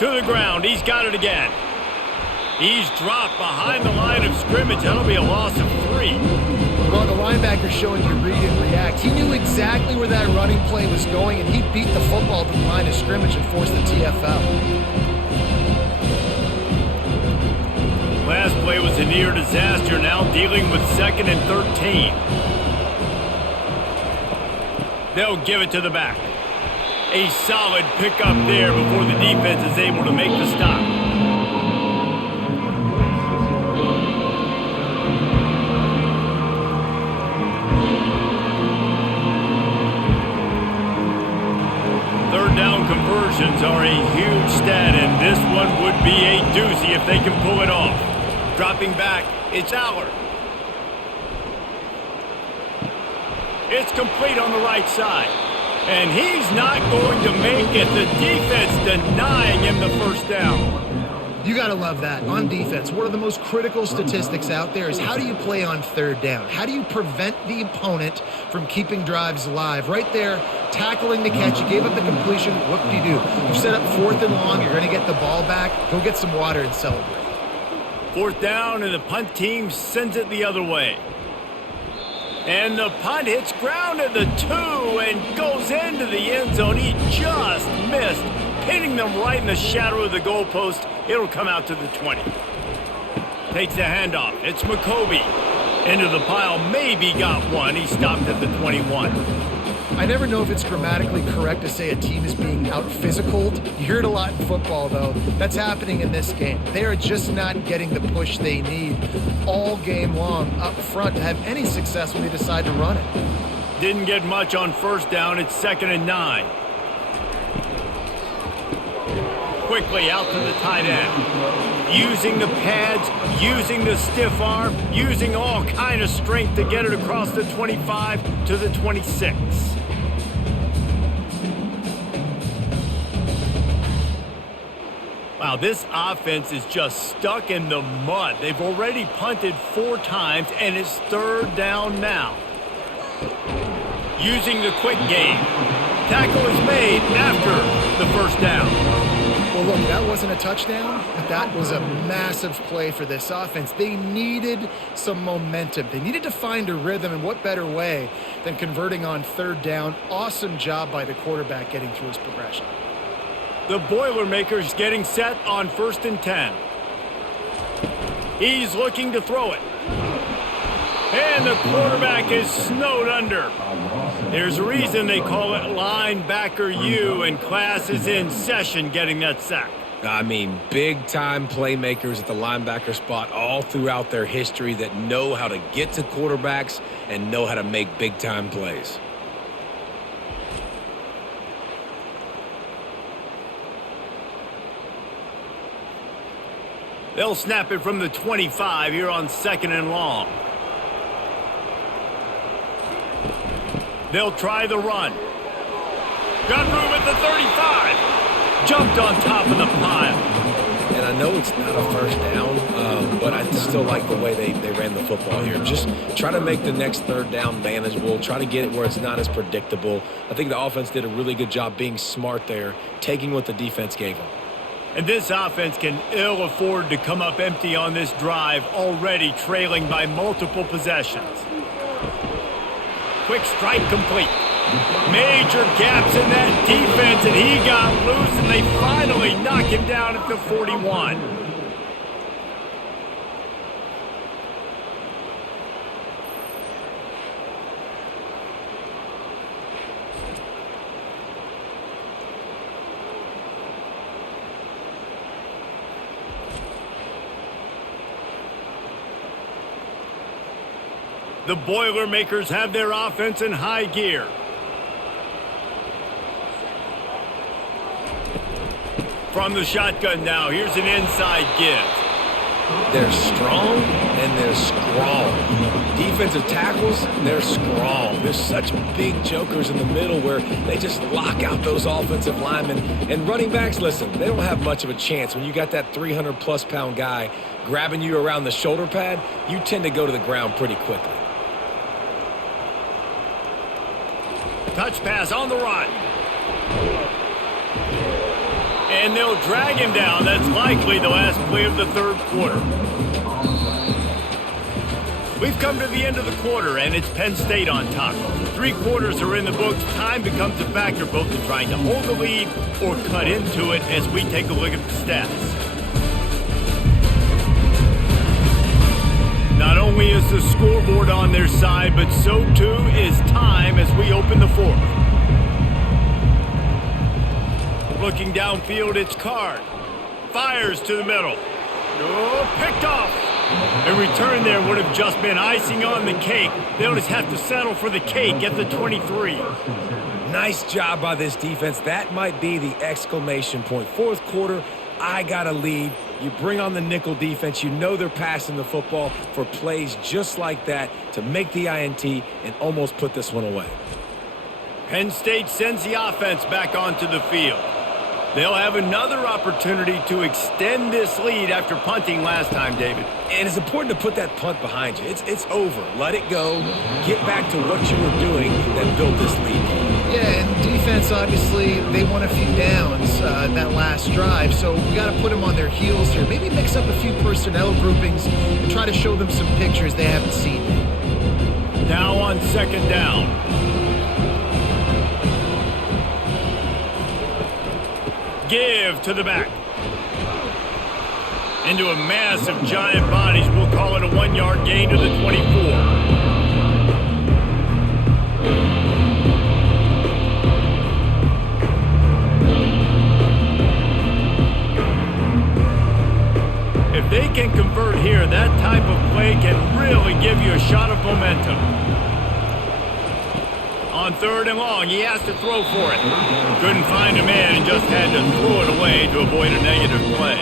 To the ground. He's got it again. He's dropped behind the line of scrimmage. That'll be a loss of 3. Well, the linebacker's showing you read and react. He knew exactly where that running play was going, and he beat the football to the line of scrimmage and forced the TFL. Last play was a near disaster. Now dealing with 2nd and 13. They'll give it to the back. A solid pickup there before the defense is able to make the stop. Down conversions are a huge stat, and this one would be a doozy if they can pull it off. Dropping back, it's Allard. It's complete on the right side. And he's not going to make it. The defense denying him the 1st down. You got to love that. On defense, one of the most critical statistics out there is how do you play on 3rd down? How do you prevent the opponent from keeping drives alive? Right there, tackling the catch. You gave up the completion. What do? You set up 4th and long. You're going to get the ball back. Go get some water and celebrate. 4th down, and the punt team sends it the other way. And the punt hits ground at the 2 and goes into the end zone. He just missed, hitting them right in the shadow of the goalpost. It'll come out to the 20. Takes the handoff. It's McCoby. Into the pile. Maybe got one. He stopped at the 21. I never know if it's grammatically correct to say a team is being out-physicaled. You hear it a lot in football, though. That's happening in this game. They are just not getting the push they need all game long up front to have any success when they decide to run it. Didn't get much on first down. It's 2nd and 9. Quickly out to the tight end. Using the pads, using the stiff arm, using all kind of strength to get it across the 25 to the 26. Wow, this offense is just stuck in the mud. They've already punted 4 times, and it's 3rd down now. Using the quick game. Tackle is made after the first down. Well, look, that wasn't a touchdown, but that was a massive play for this offense. They needed some momentum. They needed to find a rhythm, and what better way than converting on 3rd down. Awesome job by the quarterback getting through his progression. The Boilermakers getting set on 1st and 10. He's looking to throw it. And the quarterback is snowed under. There's a reason they call it linebacker U, and class is in session getting that sack. I mean, big-time playmakers at the linebacker spot all throughout their history that know how to get to quarterbacks and know how to make big-time plays. They'll snap it from the 25 here on 2nd and long. They'll try the run. Got room at the 35. Jumped on top of the pile. And I know it's not a first down, but I still like the way they ran the football here. Just try to make the next 3rd down manageable. Try to get it where it's not as predictable. I think the offense did a really good job being smart there, taking what the defense gave them. And this offense can ill afford to come up empty on this drive, already trailing by multiple possessions. Quick strike complete. Major gaps in that defense, and he got loose, and they finally knock him down at the 41. The Boilermakers have their offense in high gear. From the shotgun now, here's an inside give. They're strong and they're strong. Defensive tackles, they're strong. There's such big jokers in the middle where they just lock out those offensive linemen. And running backs, listen, they don't have much of a chance. When you got that 300-plus pound guy grabbing you around the shoulder pad, you tend to go to the ground pretty quickly. Touch pass on the run. And they'll drag him down. That's likely the last play of the 3rd quarter. We've come to the end of the quarter, and it's Penn State on top. 3 quarters are in the books. Time becomes a factor both in trying to hold the lead or cut into it as we take a look at the stats. Not only is the scoreboard on their side, but so too is time as we open the 4th. Looking downfield, it's Card. Fires to the middle. Oh, picked off. A return there would have just been icing on the cake. They'll just have to settle for the cake at the 23. Nice job by this defense. That might be the exclamation point. 4th quarter, I got a lead. You bring on the nickel defense. You know they're passing the football for plays just like that to make the INT and almost put this one away. Penn State sends the offense back onto the field. They'll have another opportunity to extend this lead after punting last time, David. And it's important to put that punt behind you. It's over. Let it go. Get back to what you were doing that built this lead. Yeah, and defense, obviously, they won a few downs that last drive, so we got to put them on their heels here. Maybe mix up a few personnel groupings and try to show them some pictures they haven't seen yet. Now on 2nd down. Give to the back. Into a mass of giant bodies. We'll call it a 1-yard gain to the 24. If they can convert here, that type of play can really give you a shot of momentum. On 3rd and long, he has to throw for it. Couldn't find a man and just had to throw it away to avoid a negative play.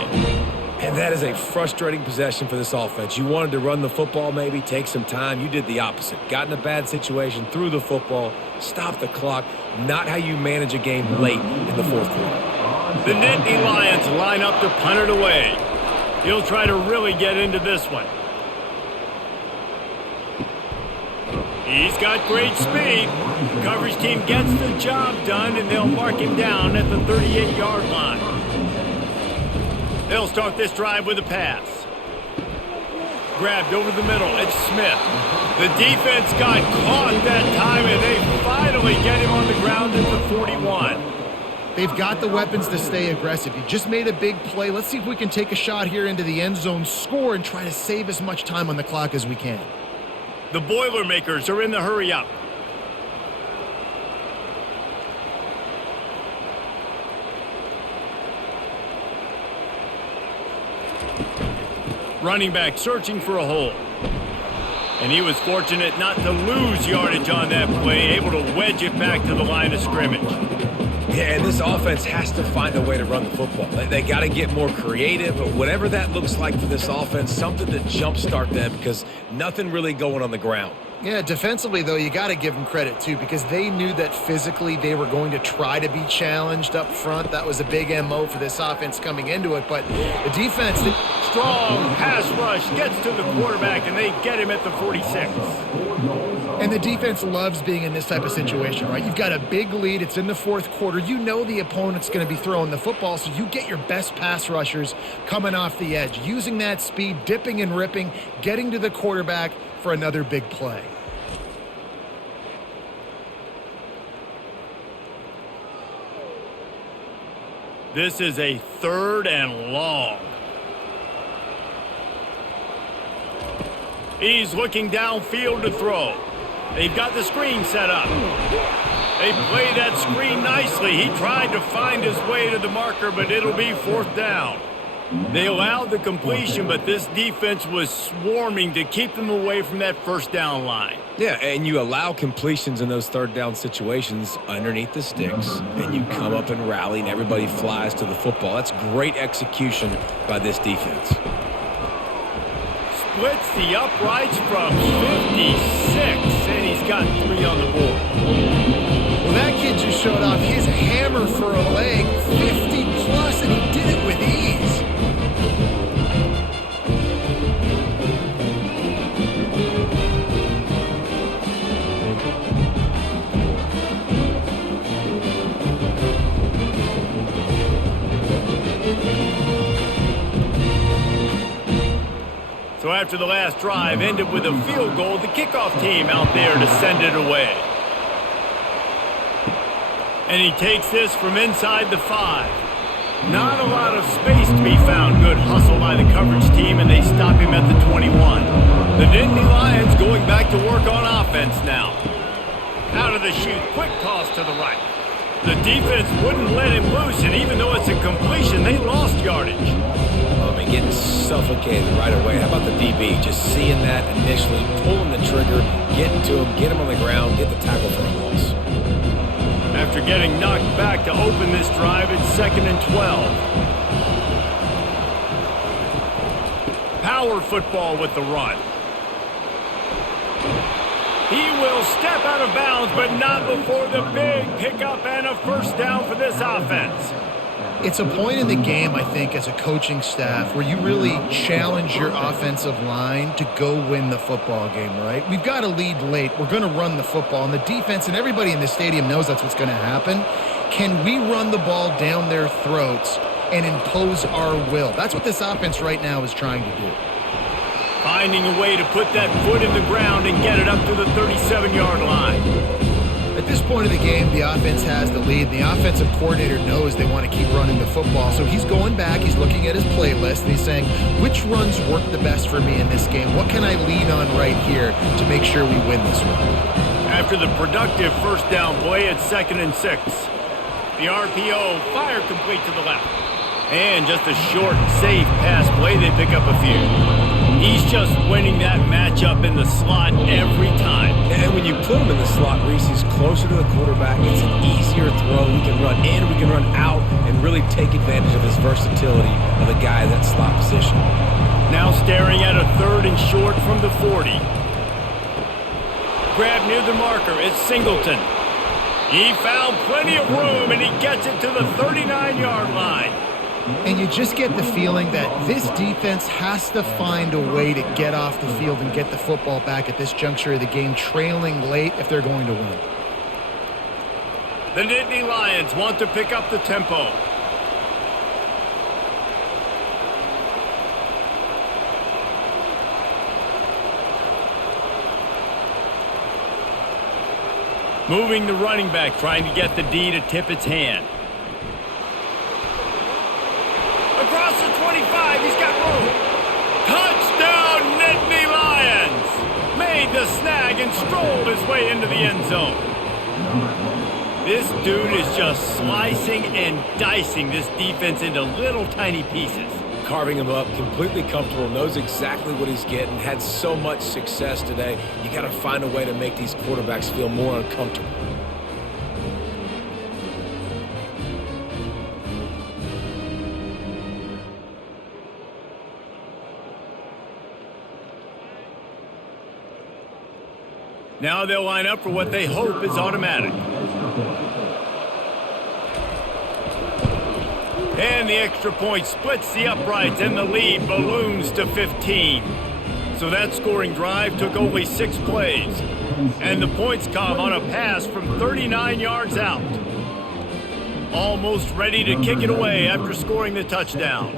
And that is a frustrating possession for this offense. You wanted to run the football, maybe take some time. You did the opposite. Got in a bad situation, threw the football, stopped the clock. Not how you manage a game late in the 4th quarter. The Nittany Lions line up to punt it away. He'll try to really get into this one. He's got great speed. Coverage team gets the job done, and they'll mark him down at the 38-yard line. They'll start this drive with a pass. Grabbed over the middle. It's Smith. The defense got caught that time, and they finally get him on the ground at the 41. They've got the weapons to stay aggressive. You just made a big play. Let's see if we can take a shot here into the end zone, score, and try to save as much time on the clock as we can. The Boilermakers are in the hurry up. Running back searching for a hole. And he was fortunate not to lose yardage on that play, able to wedge it back to the line of scrimmage. Yeah, and this offense has to find a way to run the football. They got to get more creative, but whatever that looks like for this offense, something to jumpstart them because nothing really going on the ground. Yeah, defensively, though, you got to give them credit, too, because they knew that physically they were going to try to be challenged up front. That was a big MO for this offense coming into it, but the defense... Strong pass rush gets to the quarterback, and they get him at the 46. And the defense loves being in this type of situation, right? You've got a big lead. It's in the 4th quarter. You know the opponent's going to be throwing the football, so you get your best pass rushers coming off the edge, using that speed, dipping and ripping, getting to the quarterback for another big play. This is a 3rd and long. He's looking downfield to throw. They've got the screen set up. They play that screen nicely. He tried to find his way to the marker, but it'll be 4th down. They allowed the completion, but this defense was swarming to keep them away from that 1st down line. Yeah, and you allow completions in those 3rd down situations underneath the sticks, and you come up and rally, and everybody flies to the football. That's great execution by this defense. Splits the uprights from 56, and he's got 3 on the board. Well, that kid just showed off his hammer for a leg, 50-plus, and he did it with ease. So after the last drive ended with a field goal, the kickoff team out there to send it away. And he takes this from inside the 5. Not a lot of space to be found. Good hustle by the coverage team, and they stop him at the 21. The Nittany Lions going back to work on offense now. Out of the chute, quick toss to the right. The defense wouldn't let him loose, and even though it's a completion, they lost yardage. Getting suffocated right away. How about the DB? Just seeing that initially, pulling the trigger, getting to him, get him on the ground, get the tackle for a loss. After getting knocked back to open this drive, it's 2nd and 12. Power football with the run. He will step out of bounds, but not before the big pickup and a 1st down for this offense. It's a point in the game, I think, as a coaching staff where you really challenge your offensive line to go win the football game, right? We've got a lead late. We're going to run the football, and the defense and everybody in the stadium knows that's what's going to happen. Can we run the ball down their throats and impose our will? That's what this offense right now is trying to do. Finding a way to put that foot in the ground and get it up to the 37-yard line. At this point of the game, the offense has the lead. The offensive coordinator knows they want to keep running the football. So he's going back, he's looking at his playlist, and he's saying, which runs work the best for me in this game? What can I lean on right here to make sure we win this one? After the productive 1st down play, it's 2nd and 6. The RPO, fire complete to the left. And just a short, safe pass play, they pick up a few. He's just winning that matchup in the slot every time. And when you put him in the slot, Reese, he's closer to the quarterback. It's an easier throw. We can run in, we can run out, and really take advantage of his versatility of the guy in that slot position. Now staring at a 3rd and short from the 40. Grab near the marker, it's Singleton. He found plenty of room, and he gets it to the 39-yard line. And you just get the feeling that this defense has to find a way to get off the field and get the football back at this juncture of the game, trailing late if they're going to win. The Nittany Lions want to pick up the tempo. Moving the running back, trying to get the D to tip its hand. Across the 25, he's got room. Touchdown, Nittany Lions! Made the snag and strolled his way into the end zone. This dude is just slicing and dicing this defense into little tiny pieces. Carving him up, completely comfortable, knows exactly what he's getting, had so much success today. You got to find a way to make these quarterbacks feel more uncomfortable. Now they'll line up for what they hope is automatic. And the extra point splits the uprights, and the lead balloons to 15. So that scoring drive took only 6 plays. And the points come on a pass from 39 yards out. Almost ready to kick it away after scoring the touchdown.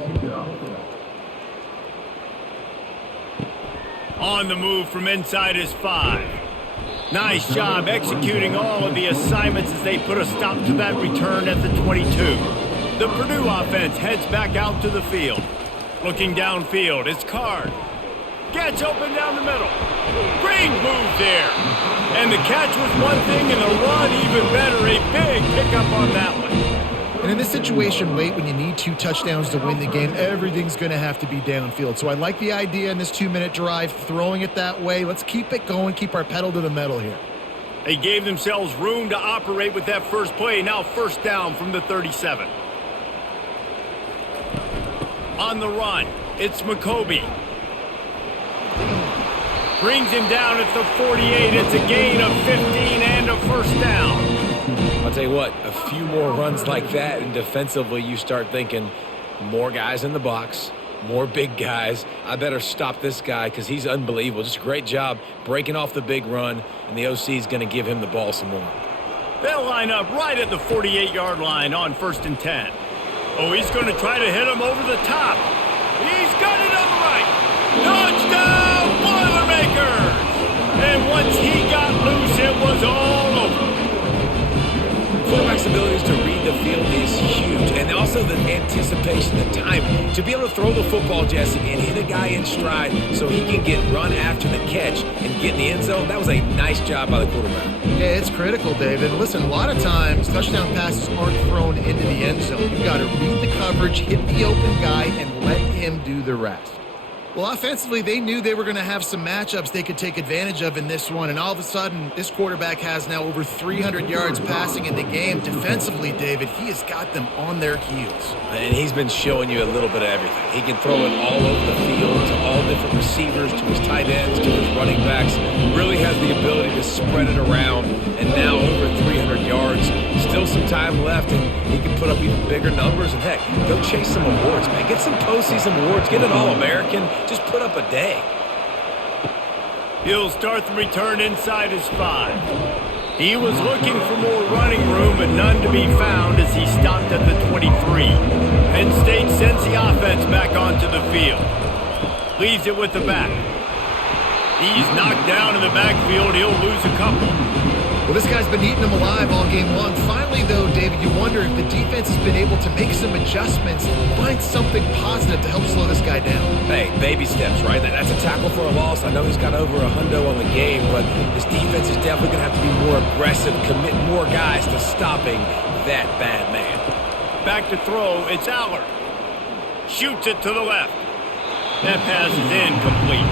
On the move from inside his 5. Nice job executing all of the assignments as they put a stop to that return at the 22. The Purdue offense heads back out to the field. Looking downfield, it's Card. Gets open down the middle. Great move there. And the catch was one thing, and the run even better. A big pickup on that one. And in this situation late when you need 2 touchdowns to win the game, everything's going to have to be downfield. So I like the idea in this 2-minute drive, throwing it that way. Let's keep it going, keep our pedal to the metal here. They gave themselves room to operate with that first play. Now first down from the 37. On the run, it's McCoby. Brings him down at the 48. It's a gain of 15 and a first down. I'll tell you what, a few more runs like that, and defensively you start thinking more guys in the box, more big guys. I better stop this guy because he's unbelievable. Just a great job breaking off the big run, and the OC is going to give him the ball some more. They'll line up right at the 48-yard line on 1st and 10. Oh, he's going to try to hit him over the top. He's got it on the right. Touchdown, Boilermakers! And once he got loose, it was all over. Quarterback's abilities to read the field is huge, and also the anticipation, the timing. To be able to throw the football, Jesse, and hit a guy in stride so he can get run after the catch and get in the end zone, that was a nice job by the quarterback. Yeah, it's critical, David. Listen, a lot of times touchdown passes aren't thrown into the end zone. You've got to read the coverage, hit the open guy, and let him do the rest. Well, offensively, they knew they were going to have some matchups they could take advantage of in this one, and all of a sudden, this quarterback has now over 300 yards passing in the game. Defensively, David, he has got them on their heels. And he's been showing you a little bit of everything. He can throw it all over the field to all different receivers, to his tight ends, to his running backs. Really has the ability to spread it around, and now over 300 yards. Still some time left, and he can put up even bigger numbers. And heck, go chase some awards, man. Get some postseason awards. Get an All-American. Just put up a day. He'll start the return inside his 5. He was looking for more running room, but none to be found as he stopped at the 23. Penn State sends the offense back onto the field. Leaves it with the back. He's knocked down in the backfield. He'll lose a couple. Well, this guy's been eating them alive all game long. Finally, though, David, you wonder if the defense has been able to make some adjustments, find something positive to help slow this guy down. Hey, baby steps, right? That's a tackle for a loss. I know he's got over $100 on the game, but this defense is definitely going to have to be more aggressive, commit more guys to stopping that bad man. Back to throw, it's Aller. Shoots it to the left. That pass is incomplete.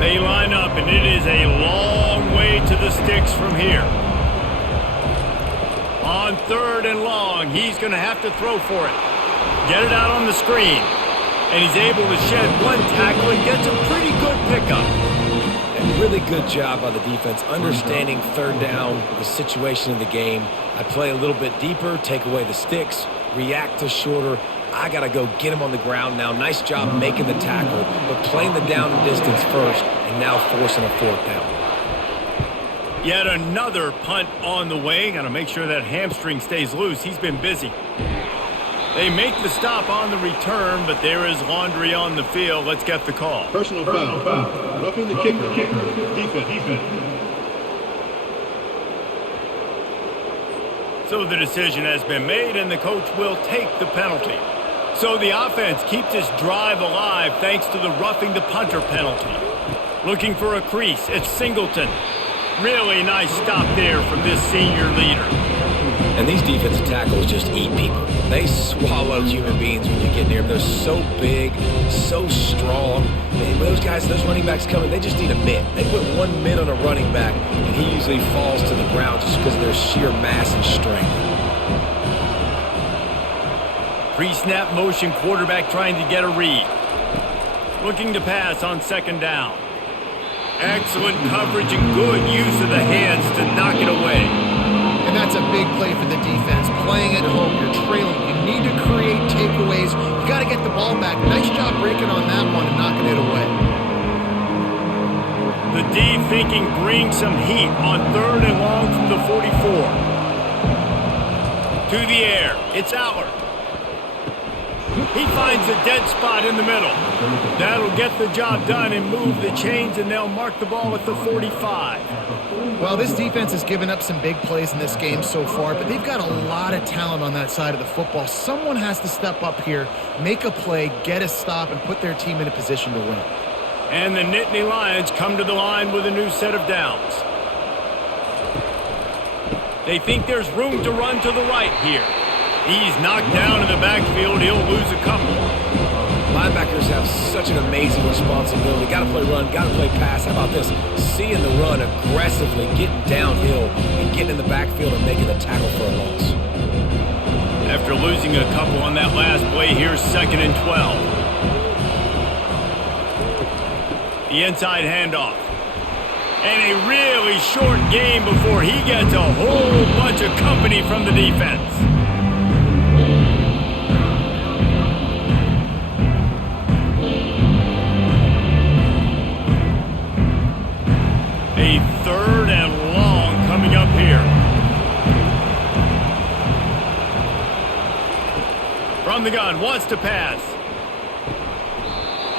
They line up, and it is a long way to the sticks from here. On 3rd and long, he's going to have to throw for it. Get it out on the screen. And he's able to shed one tackle and gets a pretty good pickup. And really good job by the defense, understanding 3rd down, the situation of the game. I play a little bit deeper, take away the sticks, react to shorter. I got to go get him on the ground now. Nice job making the tackle, but playing the down and distance first and now forcing a 4th down. Yet another punt on the way. Got to make sure that hamstring stays loose. He's been busy. They make the stop on the return, but there is laundry on the field. Let's get the call. Personal foul. Roughing the kicker. Defense. So the decision has been made, and the coach will take the penalty. So the offense keeps this drive alive thanks to the roughing the punter penalty. Looking for a crease. It's Singleton. Really nice stop there from this senior leader. And these defensive tackles just eat people. They swallow human beings when you get near them. They're so big, so strong. And those guys, those running backs coming, they just need a mitt. They put one mitt on a running back, and he usually falls to the ground just because of their sheer mass and strength. Pre-snap motion, quarterback trying to get a read. Looking to pass on 2nd down. Excellent coverage and good use of the hands to knock it away. And that's a big play for the defense. Playing at home, you're trailing. You need to create takeaways. You got to get the ball back. Nice job breaking on that one and knocking it away. The D thinking bring some heat on 3rd and long from the 44. To the air. It's Allard. He finds a dead spot in the middle. That'll get the job done and move the chains, and they'll mark the ball at the 45. Well, this defense has given up some big plays in this game so far, but they've got a lot of talent on that side of the football. Someone has to step up here, make a play, get a stop, and put their team in a position to win. And the Nittany Lions come to the line with a new set of downs. They think there's room to run to the right here. He's knocked down in the backfield. He'll lose a couple. Linebackers have such an amazing responsibility. Got to play run, got to play pass. How about this? Seeing the run aggressively, getting downhill, and getting in the backfield and making the tackle for a loss. After losing a couple on that last play, here's 2nd and 12. The inside handoff. And a really short game before he gets a whole bunch of company from the defense. A 3rd and long coming up here. From the gun, wants to pass.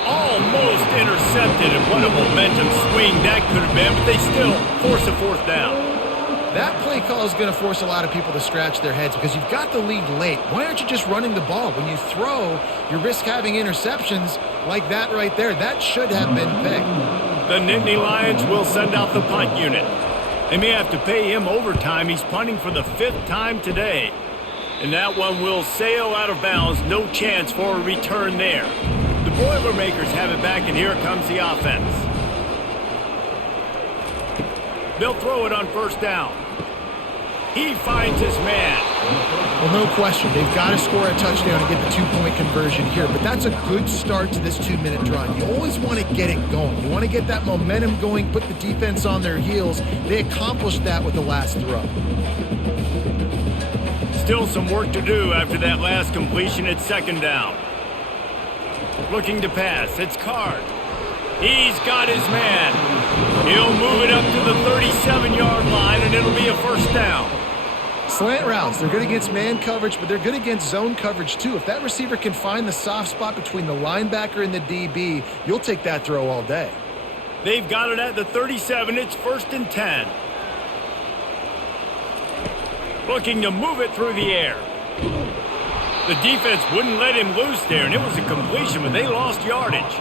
Almost intercepted, and what a momentum swing that could have been, but they still force a 4th down. That play call is going to force a lot of people to scratch their heads because you've got the lead late. Why aren't you just running the ball? When you throw, you risk having interceptions like that right there. That should have been picked. The Nittany Lions will send out the punt unit. They may have to pay him overtime. He's punting for the 5th time today. And that one will sail out of bounds. No chance for a return there. The Boilermakers have it back, and here comes the offense. They'll throw it on 1st down. He finds his man. Well, no question. They've got to score a touchdown to get the 2-point conversion here. But that's a good start to this 2-minute drive. You always want to get it going. You want to get that momentum going, put the defense on their heels. They accomplished that with the last throw. Still some work to do after that last completion at 2nd down. Looking to pass. It's Card. He's got his man. He'll move it up to the 37-yard line, and it'll be a 1st down. Slant routes, they're good against man coverage, but they're good against zone coverage too. If that receiver can find the soft spot between the linebacker and the DB, you'll take that throw all day. They've got it at the 37. It's 1st and 10. Looking to move it through the air. The defense wouldn't let him loose there, and it was a completion, but they lost yardage.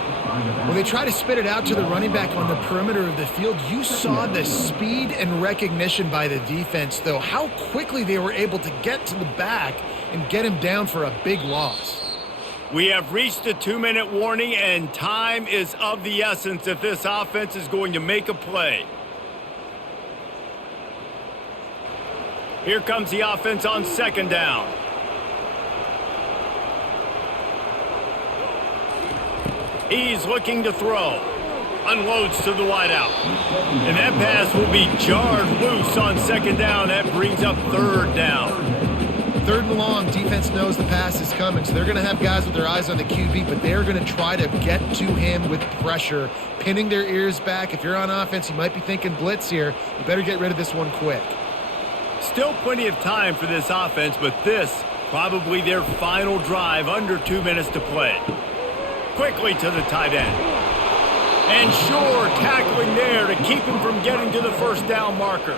When they try to spit it out to the running back on the perimeter of the field, you saw the speed and recognition by the defense, though, how quickly they were able to get to the back and get him down for a big loss. We have reached the 2-minute warning, and time is of the essence if this offense is going to make a play. Here comes the offense on 2nd down. He's looking to throw. Unloads to the wideout. And that pass will be jarred loose on 2nd down. That brings up 3rd down. 3rd and long, defense knows the pass is coming, so they're going to have guys with their eyes on the QB, but they're going to try to get to him with pressure, pinning their ears back. If you're on offense, you might be thinking blitz here. You better get rid of this one quick. Still plenty of time for this offense, but this probably their final drive, under 2 minutes to play. Quickly to the tight end. And sure, tackling there to keep him from getting to the 1st down marker.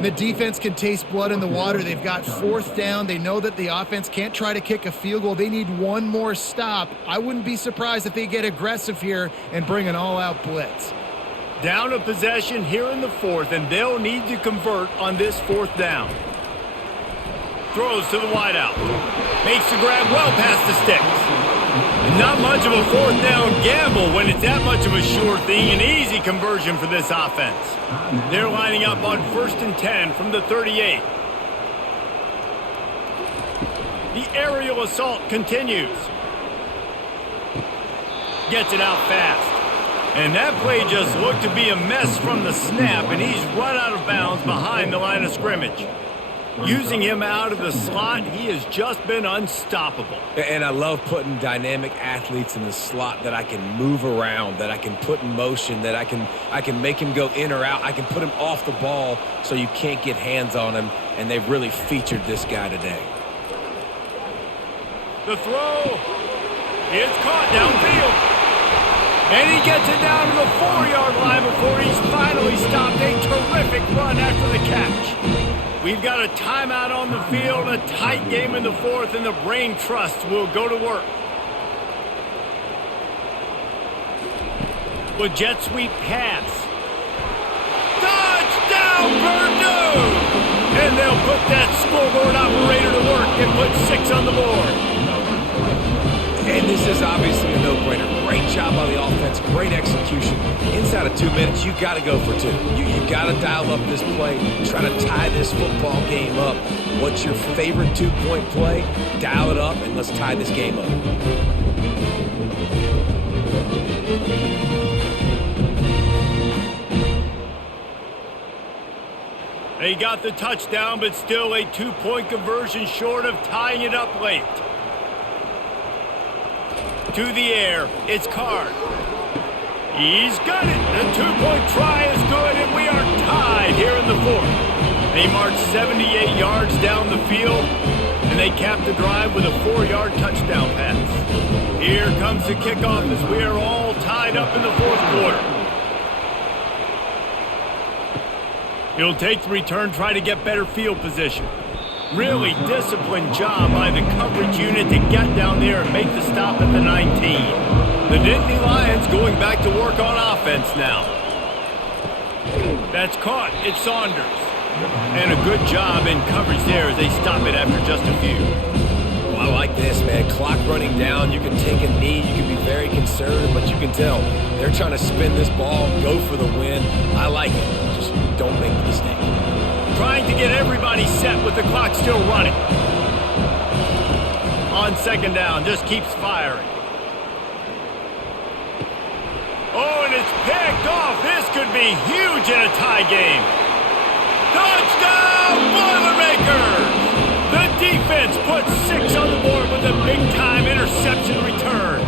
The defense can taste blood in the water. They've got 4th down. They know that the offense can't try to kick a field goal. They need one more stop. I wouldn't be surprised if they get aggressive here and bring an all-out blitz. Down a possession here in the 4th, and they'll need to convert on this 4th down. Throws to the wideout. Makes the grab well past the sticks. Not much of a 4th down gamble when it's that much of a sure thing. An easy conversion for this offense. They're lining up on 1st and 10 from the 38. The aerial assault continues. Gets it out fast. And that play just looked to be a mess from the snap, and he's run out of bounds behind the line of scrimmage. Using him out of the slot, he has just been unstoppable. And I love putting dynamic athletes in the slot that I can move around, that I can put in motion, that I can make him go in or out. I can put him off the ball so you can't get hands on him, and they've really featured this guy today. The throw is caught downfield. And he gets it down to the 4-yard line before he's finally stopped. A terrific run after the catch. We've got a timeout on the field, a tight game in the 4th, and the Brain Trust will go to work. With jet sweep pass. Touchdown, Purdue! And they'll put that scoreboard operator to work and put 6 on the board. And this is obviously a no-brainer. Great job by the offense, great execution. Inside of 2 minutes, you got to go for 2. You got to dial up this play, try to tie this football game up. What's your favorite 2-point play? Dial it up, and let's tie this game up. They got the touchdown, but still a 2-point conversion short of tying it up late. To the air, it's Card. He's got it. The 2-point try is good, and we are tied here in the 4th. They march 78 yards down the field, and they cap the drive with a 4-yard touchdown pass. Here comes the kickoff as we are all tied up in the 4th quarter. He'll take the return, try to get better field position. Really disciplined job by the coverage unit to get down there and make the stop at the 19. The Nittany Lions going back to work on offense now. That's caught. It's Saunders. And a good job in coverage there as they stop it after just a few. Well, I like this, man. Clock running down. You can take a knee. You can be very conservative, but you can tell they're trying to spin this ball, go for the win. I like it. Just don't make the mistake. Trying to get everybody set with the clock still running. On 2nd down, just keeps firing. Oh, and it's picked off. This could be huge in a tie game. Touchdown, Boilermakers! The defense puts 6 on the board with a big-time interception return.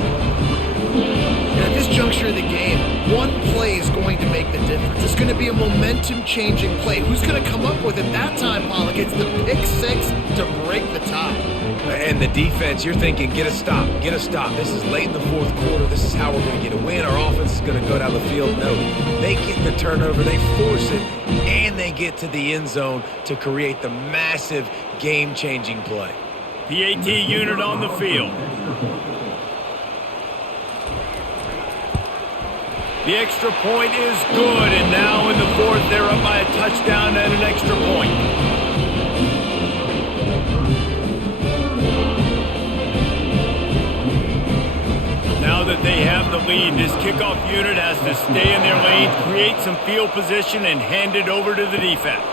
At this juncture of the game, one play is going to make the difference. It's going to be a momentum-changing play. Who's going to come up with it that time, Pollock? It's the pick 6 to break the tie. And the defense, you're thinking, get a stop, get a stop. This is late in the 4th quarter. This is how we're going to get a win. Our offense is going to go down the field. No, they get the turnover, they force it, and they get to the end zone to create the massive game-changing play. PAT unit on the field. The extra point is good, and now in the fourth, they're up by a touchdown and an extra point. Now that they have the lead, this kickoff unit has to stay in their lanes, create some field position, and hand it over to the defense.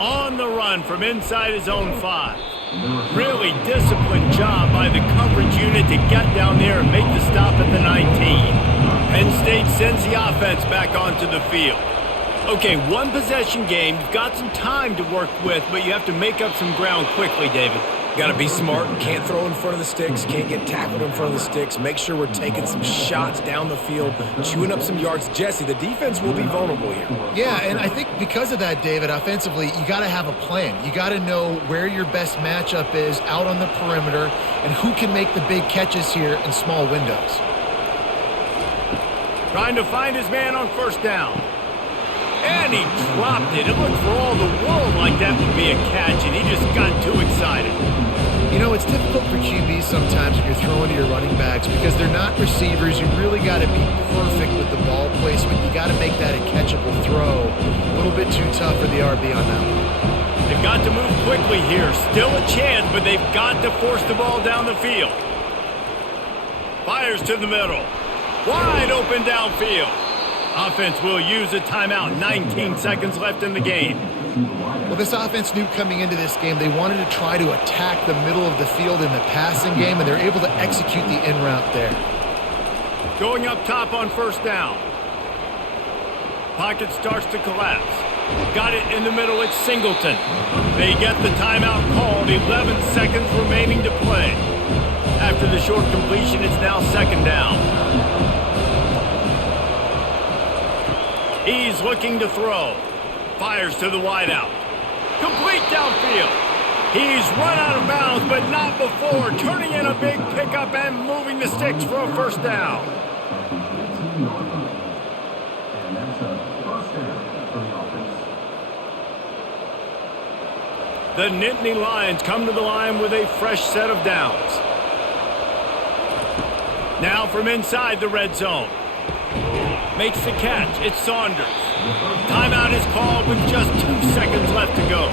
On the run from inside his own 5. Really disciplined job by the coverage unit to get down there and make the stop at the 19. Penn State sends the offense back onto the field. Okay, one possession game. You've got some time to work with, but you have to make up some ground quickly, David. Got to be smart. Can't throw in front of the sticks. Can't get tackled in front of the sticks. Make sure we're taking some shots down the field, chewing up some yards. Jesse, the defense will be vulnerable here. Yeah, and I think because of that, David, offensively, you got to have a plan. You got to know where your best matchup is out on the perimeter and who can make the big catches here in small windows. Trying to find his man on first down. And he dropped it. It looked for all the world like that would be a catch, and he just got too excited. You know, it's difficult for QBs sometimes when you're throwing to your running backs because they're not receivers. You really got to be perfect with the ball placement. You got to make that a catchable throw. A little bit too tough for the RB on that one. They've got to move quickly here. Still a chance, but they've got to force the ball down the field. Fires to the middle. Wide open downfield. Offense will use a timeout. 19 seconds left in the game. Well, this offense knew coming into this game they wanted to try to attack the middle of the field in the passing game, and they're able to execute the in route there. Going up top on first down. Pocket starts to collapse. Got it in the middle. It's Singleton. They get the timeout called. 11 seconds remaining to play. After the short completion, it's now second down. He's looking to throw. Fires to the wideout. Complete downfield. He's run out of bounds, but not before. Turning in a big pickup and moving the sticks for a first down. The Nittany Lions come to the line with a fresh set of downs. Now from inside the red zone. Makes the catch. It's Saunders. Timeout is called with just 2 seconds left to go.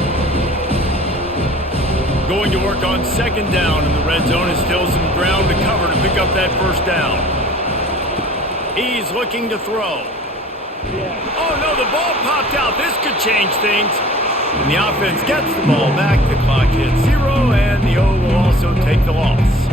Going to work on second down in the red zone. Is still some ground to cover to pick up that first down. He's looking to throw. Oh no, the ball popped out. This could change things. And the offense gets the ball back. The clock hits 0, and the O will also take the loss.